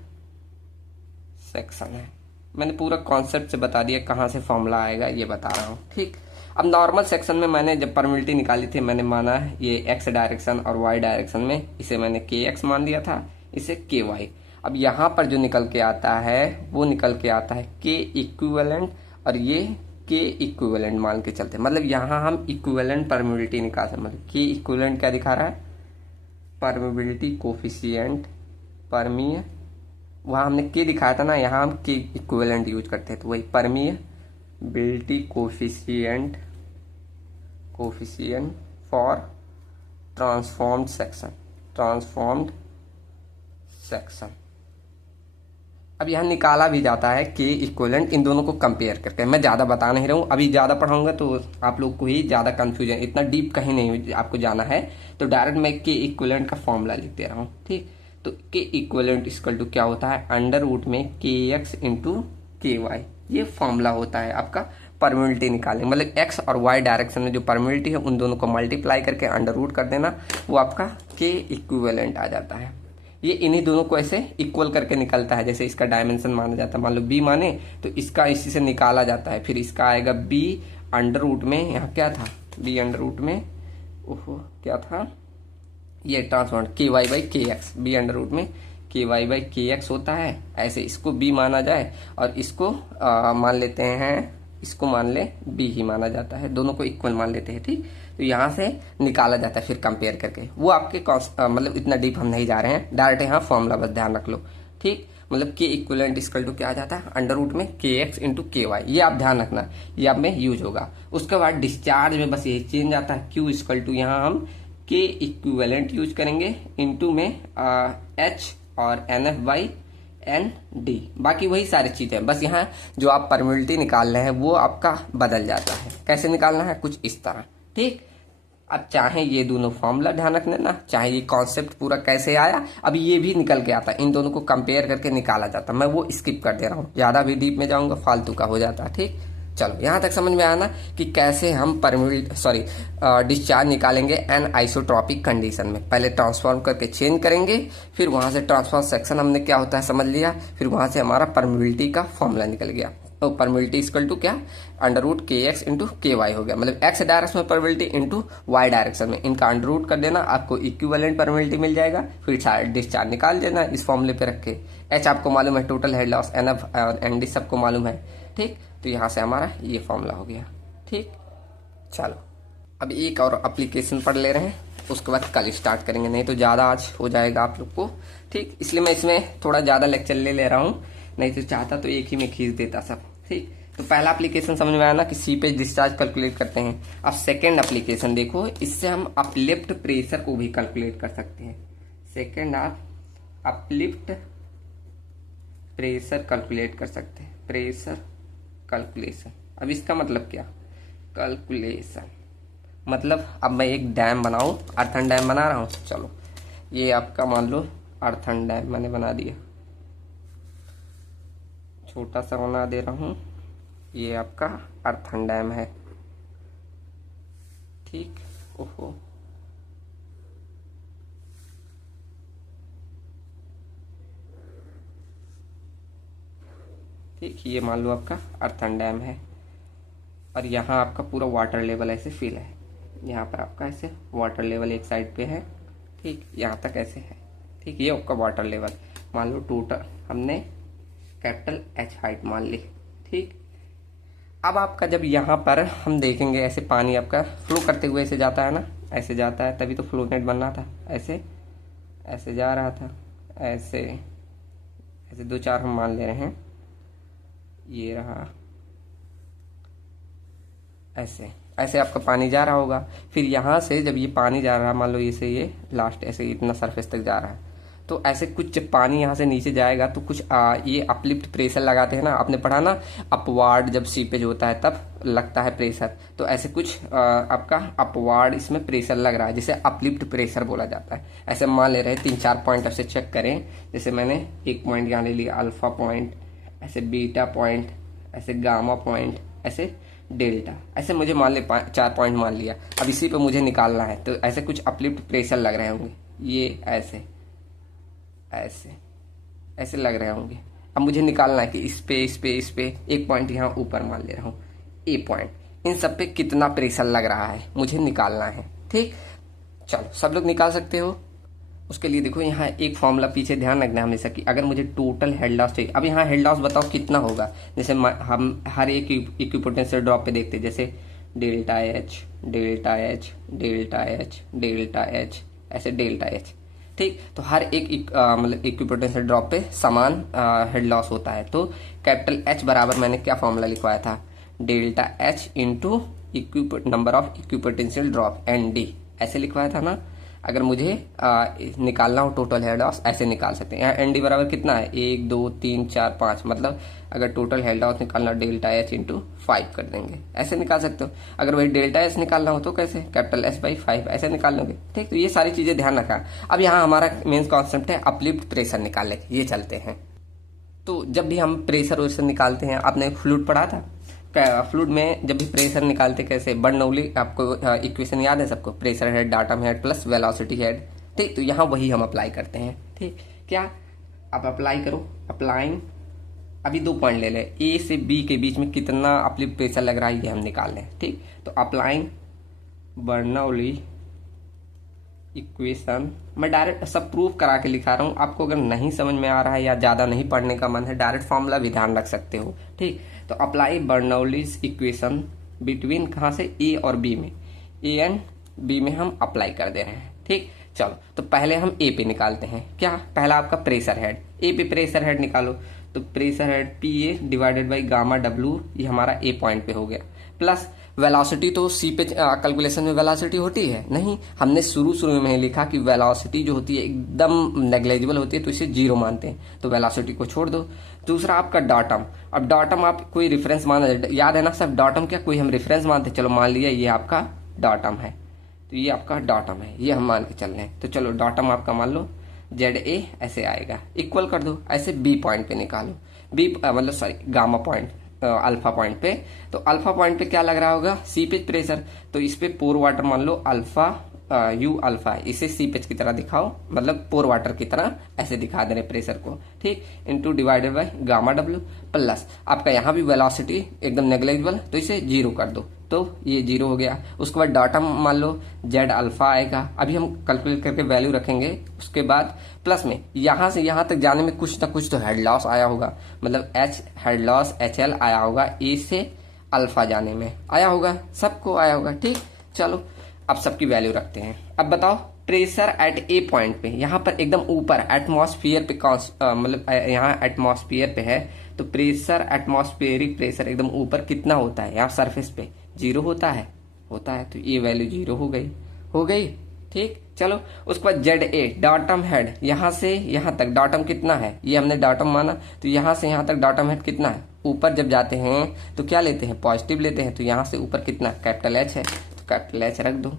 सेक्शन है। मैंने पूरा कॉन्सेप्ट से बता दिया कहाँ से फॉर्मूला आएगा, ये बता रहा हूँ, ठीक। अब नॉर्मल सेक्शन में मैंने जब परमिलिटी निकाली थी, मैंने माना ये एक्स डायरेक्शन और वाई डायरेक्शन में, इसे मैंने के एक्स मान लिया था, इसे के वाई। अब यहाँ पर जो निकल के आता है वो निकल के आता है के इक्विवेलेंट, और ये के इक्विवेलेंट मान के चलते, मतलब यहाँ हम इक्विवेलेंट परमिबिलिटी निकाल सकते। मतलब के इक्विवेलेंट क्या दिखा रहा है, परमिबिलिटी कोफिशिएंट, परमीय, वहाँ हमने के दिखाया था ना, यहाँ हम के इक्विवेलेंट यूज करते हैं, तो वही permeability coefficient, coefficient for transformed section, transformed section. अब यहाँ निकाला भी जाता है के इक्विवेलेंट, इन दोनों को कंपेयर करके। मैं ज़्यादा बता नहीं रहा हूँ, अभी ज़्यादा पढ़ाऊंगा तो आप लोग को ही ज़्यादा कंफ्यूजन, इतना डीप कहीं नहीं आपको जाना है, तो डायरेक्ट मैं के इक्विवेलेंट का फॉर्मूला लिख दे रहा हूँ, ठीक। तो के इक्विवेलेंट इक्वल टू क्या होता है, अंडर रूट में के एक्स इंटू के वाई, ये फॉर्मूला होता है आपका परमिबिलिटी निकालेंगे। मतलब एक्स और वाई डायरेक्शन में जो परमिबिलिटी है उन दोनों को मल्टीप्लाई करके अंडर रूट कर देना, वो आपका के इक्विवेलेंट आ जाता है। ये इन्हीं दोनों को ऐसे इक्वल करके निकलता है। जैसे इसका डायमेंशन माना जाता है, मान लो बी माने तो इसका इसी से निकाला जाता है, फिर इसका आएगा बी अंडर रूट में, यहाँ क्या था, बी अंडर रूट में, ओहो क्या था, ये ट्रांसफॉर्म के Y by K x, be under root में के वाई बाई के एक्स होता है। ऐसे इसको बी माना जाए और इसको मान लेते हैं, इसको मान ले बी ही माना जाता है, दोनों को इक्वल मान लेते हैं, ठीक। तो यहाँ से निकाला जाता है फिर कंपेयर करके, वो आपके मतलब इतना डीप हम नहीं जा रहे हैं, डायरेक्ट यहाँ फॉर्मूला बस ध्यान रख लो, ठीक। मतलब के इक्विवेलेंट इक्वल टू क्या आ जाता है, अंडर रूट में के एक्स इंटू के वाई, ये आप ध्यान रखना, ये आप में यूज होगा। उसके बाद डिस्चार्ज में बस यही चेंज आता है, क्यू इक्वल टू यहाँ हम के इक्विवेलेंट यूज करेंगे, इंटू में एच और N F by N D, बाकी वही सारी चीजें, बस यहाँ जो आप परमिबिलिटी निकाल रहे हैं वो आपका बदल जाता है। कैसे निकालना है, कुछ इस तरह, ठीक। अब चाहे ये दोनों फॉर्मूला ध्यान रखने ना, चाहे ये कॉन्सेप्ट पूरा कैसे आया, अब ये भी निकल के आता है, इन दोनों को कंपेयर करके निकाला जाता, मैं वो स्किप कर दे रहा हूँ, ज्यादा भी डीप में जाऊंगा फालतू का हो जाता है, ठीक। चलो यहाँ तक समझ में आया ना कि कैसे हम डिस्चार्ज निकालेंगे एन आइसोट्रॉपिक कंडीशन में। पहले ट्रांसफॉर्म करके चेंज करेंगे, फिर वहां से ट्रांसफॉर्म सेक्शन हमने क्या होता है समझ लिया, फिर वहां से हमारा परमिबिलिटी का फॉर्मूला निकल गया। तो परमिबिलिटी इक्वल टू क्या, अंडर रूट के एक्स इंटू के वाई हो गया। मतलब एक्स डायरेक्शन में परमिबिलिटी इंटू वाई डायरेक्शन में, इनका अंडर रूट कर देना, आपको इक्विवेलेंट परमिबिलिटी मिल जाएगा। फिर डिस्चार्ज निकाल देना इस फॉर्मूले पे रख के। एच आपको मालूम है, total head loss, N F और एन डी सबको मालूम है, ठीक। तो यहाँ से हमारा ये फॉर्मूला हो गया, ठीक। चलो अब एक और एप्लीकेशन पढ़ ले रहे हैं, उसके बाद कल स्टार्ट करेंगे, नहीं तो ज़्यादा आज हो जाएगा आप लोग को, ठीक। इसलिए मैं इसमें थोड़ा ज़्यादा लेक्चर ले रहा हूँ, नहीं तो चाहता तो एक ही में खींच देता सब, ठीक। तो पहला एप्लीकेशन समझ में आया ना कि सीपेज डिस्चार्ज कैलकुलेट करते हैं। अब सेकेंड एप्लीकेशन देखो, इससे हम अपलिफ्ट प्रेशर को भी कैलकुलेट कर सकते हैं। सेकेंड आप अपलिफ्ट प्रेशर कैलकुलेट कर सकते हैं, प्रेशर कैलकुलेशन। अब इसका मतलब क्या, कैलकुलेशन मतलब अब मैं एक डैम बनाऊं, अर्थन डैम बना रहा हूं, चलो ये आपका मान लो अर्थन डैम मैंने बना दिया, छोटा सा बना दे रहा हूं, ये आपका अर्थन डैम है, ठीक। ओहो ठीक, ये मान लो आपका अर्थन डैम है, और यहाँ आपका पूरा वाटर लेवल ऐसे फिल है, यहाँ पर आपका ऐसे वाटर लेवल एक साइड पे है, ठीक, यहाँ तक ऐसे है, ठीक। ये आपका वाटर लेवल मान लो, टोटल हमने कैपिटल एच हाइट मान ली, ठीक। अब आपका जब यहाँ पर हम देखेंगे ऐसे पानी आपका फ्लो करते हुए ऐसे जाता है ना, ऐसे जाता है, तभी तो फ्लो नेट बन रहा था, ऐसे ऐसे जा रहा था, ऐसे ऐसे दो चार हम मान ले रहे हैं, ये रहा, ऐसे ऐसे आपका पानी जा रहा होगा। फिर यहाँ से जब ये पानी जा रहा है, मान लो ये से ये लास्ट ऐसे इतना सरफेस तक जा रहा है, तो ऐसे कुछ जब पानी यहाँ से नीचे जाएगा तो कुछ ये अपलिफ्ट प्रेशर लगाते हैं ना, आपने पढ़ा ना, अपवार्ड जब सीपेज होता है तब लगता है प्रेशर, तो ऐसे कुछ आपका अपवार्ड इसमें प्रेशर लग रहा है जिसे अपलिफ्ट प्रेशर बोला जाता है। ऐसे मान ले रहे हैं 3-4 पॉइंट ऐसे चेक करें, जैसे मैंने एक पॉइंट यहाँ ले लिया अल्फा पॉइंट, ऐसे बीटा पॉइंट, ऐसे गामा पॉइंट, ऐसे डेल्टा, ऐसे मुझे मान ले 4 पॉइंट मान लिया। अब इसी पे मुझे निकालना है, तो ऐसे कुछ अपलिफ्ट प्रेशर लग रहे होंगे, ये ऐसे ऐसे ऐसे लग रहे होंगे। अब मुझे निकालना है कि इस पे एक पॉइंट यहाँ ऊपर मान ले रहा हूँ, ए पॉइंट, इन सब पे कितना प्रेशर लग रहा है मुझे निकालना है। ठीक, चलो सब लोग निकाल सकते हो। उसके लिए देखो यहाँ एक फॉर्मूला पीछे ध्यान रखना हमेशा कि अगर मुझे टोटल हेड लॉस चाहिए, अब यहाँ हेड लॉस बताओ कितना होगा। जैसे हम हर एक इक्विपोटेंशियल ड्रॉप पे देखते हैं, जैसे delta H delta H delta H delta H, ऐसे डेल्टा एच। ठीक, तो हर एक मतलब इक्विपोटेंशियल ड्रॉप पे समान हेड लॉस होता है। तो कैपिटल एच बराबर मैंने क्या फॉर्मूला लिखवाया था, delta H into number of equipotential drop an D, ऐसे लिखवाया था ना। अगर मुझे निकालना हो टोटल हेड लॉस, ऐसे निकाल सकते हैं। यहाँ एन डी बराबर कितना है, 1 2 3 4 5, मतलब अगर टोटल हेड लॉस निकालना डेल्टा एच इंटू 5 कर देंगे, ऐसे निकाल सकते हो। अगर वही डेल्टा एच निकालना हो तो कैसे, कैपिटल एस बाई 5 ऐसे निकाल लोगे। ठीक, तो ये सारी चीजें ध्यान रखा। अब यहाँ हमारा मेन कॉन्सेप्ट है अपलिफ्ट प्रेशर निकालने, ये चलते हैं। तो जब भी हम प्रेशर वेशर निकालते हैं, आपने फ्लूइड पढ़ा था, फ्लूइड में जब भी प्रेशर निकालते कैसे, बर्नौली आपको इक्वेशन याद है सबको, pressure head datum head plus velocity head. ठीक, तो यहाँ वही हम अप्लाई करते हैं। ठीक, क्या आप अप्लाई करो, अप्लाइंग, अभी 2 पॉइंट ले ले, ए से बी के बीच में कितना अपलिफ्ट प्रेशर लग रहा है ये हम निकाल लें। ठीक, तो अप्लाइंग बर्नौली इक्वेशन, मैं डायरेक्ट सब प्रूफ करा के लिखा रहा हूँ। आपको अगर नहीं समझ में आ रहा है या ज्यादा नहीं पढ़ने का मन है, डायरेक्ट फॉर्मूला भी ध्यान रख सकते हो। ठीक, तो अप्लाई बर्नौलीज इक्वेशन बिटवीन कहाँ से, ए और बी में, ए एंड बी में हम अप्लाई कर दे रहे हैं। ठीक, चलो तो पहले हम ए पे निकालते हैं। क्या, पहला आपका प्रेशर हेड, ए पे प्रेशर हेड निकालो, तो pressure head P A divided by gamma W, ये हमारा ए पॉइंट पे हो गया, प्लस वेलोसिटी। तो सी पे कैलकुलेशन में वेलोसिटी होती है नहीं, हमने शुरू में लिखा कि वेलोसिटी जो होती है एकदम नेग्लेजिबल होती है, तो इसे 0 मानते हैं, तो वेलोसिटी को छोड़ दो। दूसरा आपका डाटम, अब डाटम आप कोई रेफरेंस माना, याद है ना सब, डाटम क्या कोई हम रेफरेंस मानते, चलो मान लिया ये आपका डाटम है, तो ये आपका डाटम है, ये हम मान के चल रहे हैं। तो चलो डाटम आपका मान लो जेड ए, ऐसे आएगा, इक्वल कर दो, ऐसे बी पॉइंट पे निकालो, बी मतलब sorry gamma point, alpha point पे, तो अल्फा पॉइंट पे क्या लग रहा होगा, सीपेज प्रेशर, तो इस पे पोर वाटर मान लो अल्फा यू अल्फा, इसे सीपेज की तरह दिखाओ, मतलब पोर वाटर की तरह ऐसे दिखा दे रहे प्रेशर को। ठीक, into divided by gamma W, plus आपका यहाँ भी वेलोसिटी एकदम नेग्लेजिबल, तो इसे 0 कर दो, तो ये 0 हो गया। उसके बाद डाटा मान लो जेड अल्फा आएगा, अभी हम कैलकुलेट करके वैल्यू रखेंगे। उसके बाद प्लस में यहाँ से यहाँ तक जाने में कुछ ना कुछ तो हेड लॉस आया होगा, मतलब H head loss H L आया होगा, ए से अल्फा जाने में आया होगा, सबको आया होगा। ठीक, चलो अब सबकी वैल्यू रखते हैं। अब बताओ प्रेशर एट ए पॉइंट पे, यहाँ पर एकदम ऊपर एटमॉस्फेयर पे, मतलब यहाँ एटमॉस्फेयर पे है, तो प्रेशर एटमॉस्फेरिक प्रेशर एकदम ऊपर कितना होता है, यहाँ सरफेस पे 0 होता है, तो ये वैल्यू 0 हो गई। ठीक, चलो उसके बाद जेड ए डाटम हेड, यहाँ से यहाँ तक डाटम कितना है, ये हमने डाटम माना, तो यहाँ से यहाँ तक डाटम हेड कितना है, ऊपर जब जाते हैं तो क्या लेते हैं, पॉजिटिव लेते हैं, तो यहाँ से ऊपर कितना कैपिटल एच है, तो कैपिटल एच रख दो,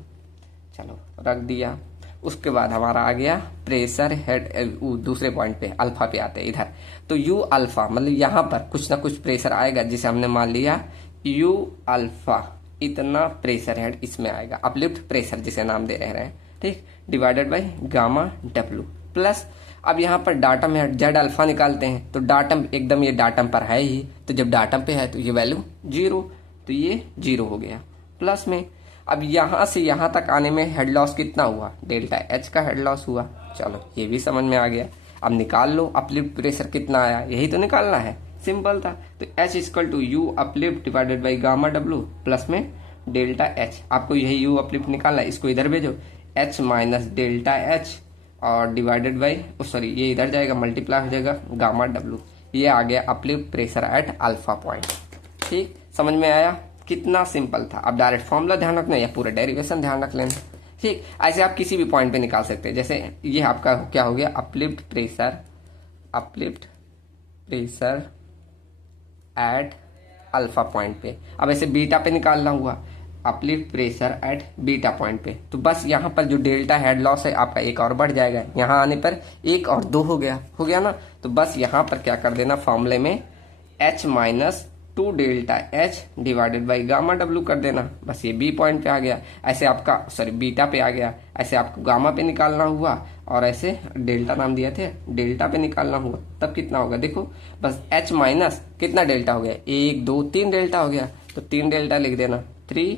चलो रख दिया। उसके बाद हमारा आ गया प्रेशर हेड दूसरे पॉइंट पे, अल्फा पे आते हैं इधर, तो यू अल्फा, मतलब यहाँ पर कुछ ना कुछ प्रेशर आएगा, जिसे हमने मान लिया यू अल्फा, इतना प्रेशर हेड इसमें आएगा, अपलिफ्ट प्रेशर जिसे नाम दे रहे हैं। ठीक, divided by gamma W, plus अब यहाँ पर डाटम है, जेड अल्फा निकालते हैं, तो डाटम एकदम ये डाटम पर है ही, तो जब डाटम पे है तो ये वैल्यू 0, तो ये 0 हो गया। प्लस में अब यहाँ से यहाँ तक आने में हेड लॉस कितना हुआ, डेल्टा एच का हेड लॉस हुआ, चलो ये भी समझ में आ गया। अब निकाल लो अपलिफ्ट प्रेशर कितना आया, यही तो निकालना है, सिंपल था। तो H equal to U uplift divided by gamma W plus में डेल्टा एच, आपको यही यू अपलिफ्ट निकालना है, इसको इधर भेजो, एच माइनस डेल्टा एच और डिवाइडेड बाई सॉरी ये इधर जाएगा, मल्टीप्लाई हो जाएगा गामा डब्ल्यू, ये आ गया uplift pressure at alpha point. ठीक, समझ में आया, कितना सिंपल था। अब डायरेक्ट फॉर्मूला ध्यान रखना या पूरा डेरिवेशन ध्यान रख लेना, ठीक, ऐसे आप किसी भी पॉइंट पे निकाल सकते हैं। जैसे ये आपका क्या हो गया, uplift pressure at alpha point पे। अब ऐसे बीटा पे निकालना हुआ, uplift pressure at beta point पे, तो बस यहाँ पर जो डेल्टा हेड लॉस है आपका एक और बढ़ जाएगा। यहाँ आने पर 1 और 2 हो गया ना। तो बस यहाँ पर क्या कर देना, फॉर्मूले में H minus 2 delta H divided by gamma W कर देना। बस ये B पॉइंट पे आ गया। ऐसे आपका बीटा पे आ गया। ऐसे आपको गामा पे निकालना हुआ और ऐसे डेल्टा नाम दिए थे, डेल्टा पे निकालना हुआ, तब कितना होगा देखो, बस H माइनस कितना डेल्टा हो गया, 1 2 3 डेल्टा हो गया, तो 3 डेल्टा लिख देना, 3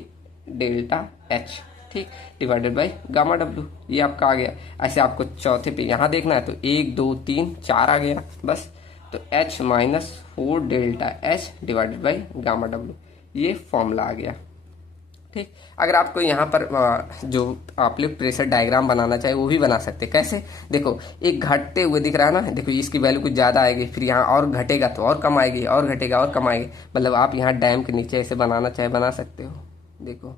डेल्टा H, ठीक, डिवाइडेड बाई गामा W, ये आपका आ गया। ऐसे आपको चौथे पे यहाँ देखना है तो 1 2 3 4 आ गया बस, तो H minus 4 delta H divided by gamma W, ये फॉर्मूला आ गया। ठीक, अगर आपको यहाँ पर जो अपलिफ्ट प्रेशर डायग्राम बनाना चाहे वो भी बना सकते। कैसे, देखो एक घटते हुए दिख रहा है ना, देखो इसकी वैल्यू कुछ ज़्यादा आएगी, फिर यहाँ और घटेगा तो और कम आएगी, और घटेगा और कम आएगी। मतलब आप यहाँ डैम के नीचे ऐसे बनाना चाहे बना सकते हो। देखो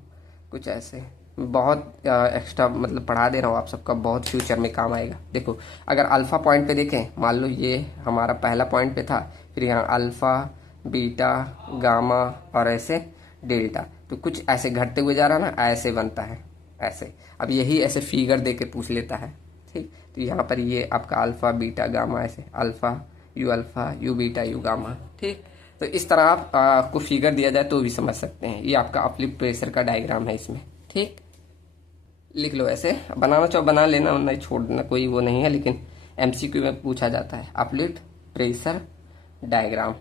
कुछ ऐसे, बहुत एक्स्ट्रा मतलब पढ़ा दे रहा हूँ आप सबका, बहुत फ्यूचर में काम आएगा। देखो अगर अल्फा पॉइंट पे देखें, मान लो ये हमारा पहला पॉइंट पे था, फिर यहाँ अल्फा बीटा गामा और ऐसे डेल्टा, तो कुछ ऐसे घटते हुए जा रहा ना, ऐसे बनता है ऐसे। अब यही ऐसे फिगर दे के पूछ लेता है, ठीक, तो यहाँ पर ये आपका अल्फा बीटा गामा, ऐसे alpha u beta you gamma, ठीक। तो इस तरह आप को फिगर दिया जाए तो भी समझ सकते हैं। ये आपका अपलिफ्ट प्रेशर का डायग्राम है इसमें, ठीक, लिख लो ऐसे, बनाना चाहो बना लेना, नहीं छोड़ देना, कोई वो नहीं है, लेकिन MCQ में पूछा जाता है अपलिफ्ट प्रेशर डायग्राम।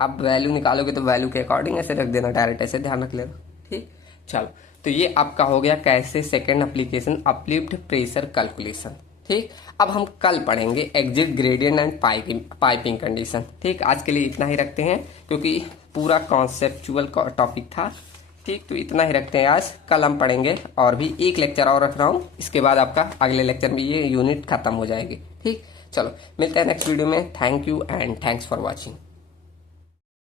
आप वैल्यू निकालोगे तो वैल्यू के अकॉर्डिंग ऐसे रख देना, डायरेक्ट ऐसे ध्यान रख लेना, ठीक। चलो, तो ये आपका हो गया कैसे second application uplift pressure calculation, ठीक। अब हम कल पढ़ेंगे exit gradient and piping condition, ठीक। आज के लिए इतना ही रखते हैं क्योंकि पूरा कॉन्सेप्चुअल टॉपिक था, ठीक। तो इतना ही रखते हैं आज, कल हम पढ़ेंगे और भी एक लेक्चर और रख रहा हूँ, इसके बाद आपका अगले लेक्चर में ये यूनिट खत्म हो जाएगी, ठीक। चलो मिलते हैं नेक्स्ट वीडियो में। Thank you and thanks for watching.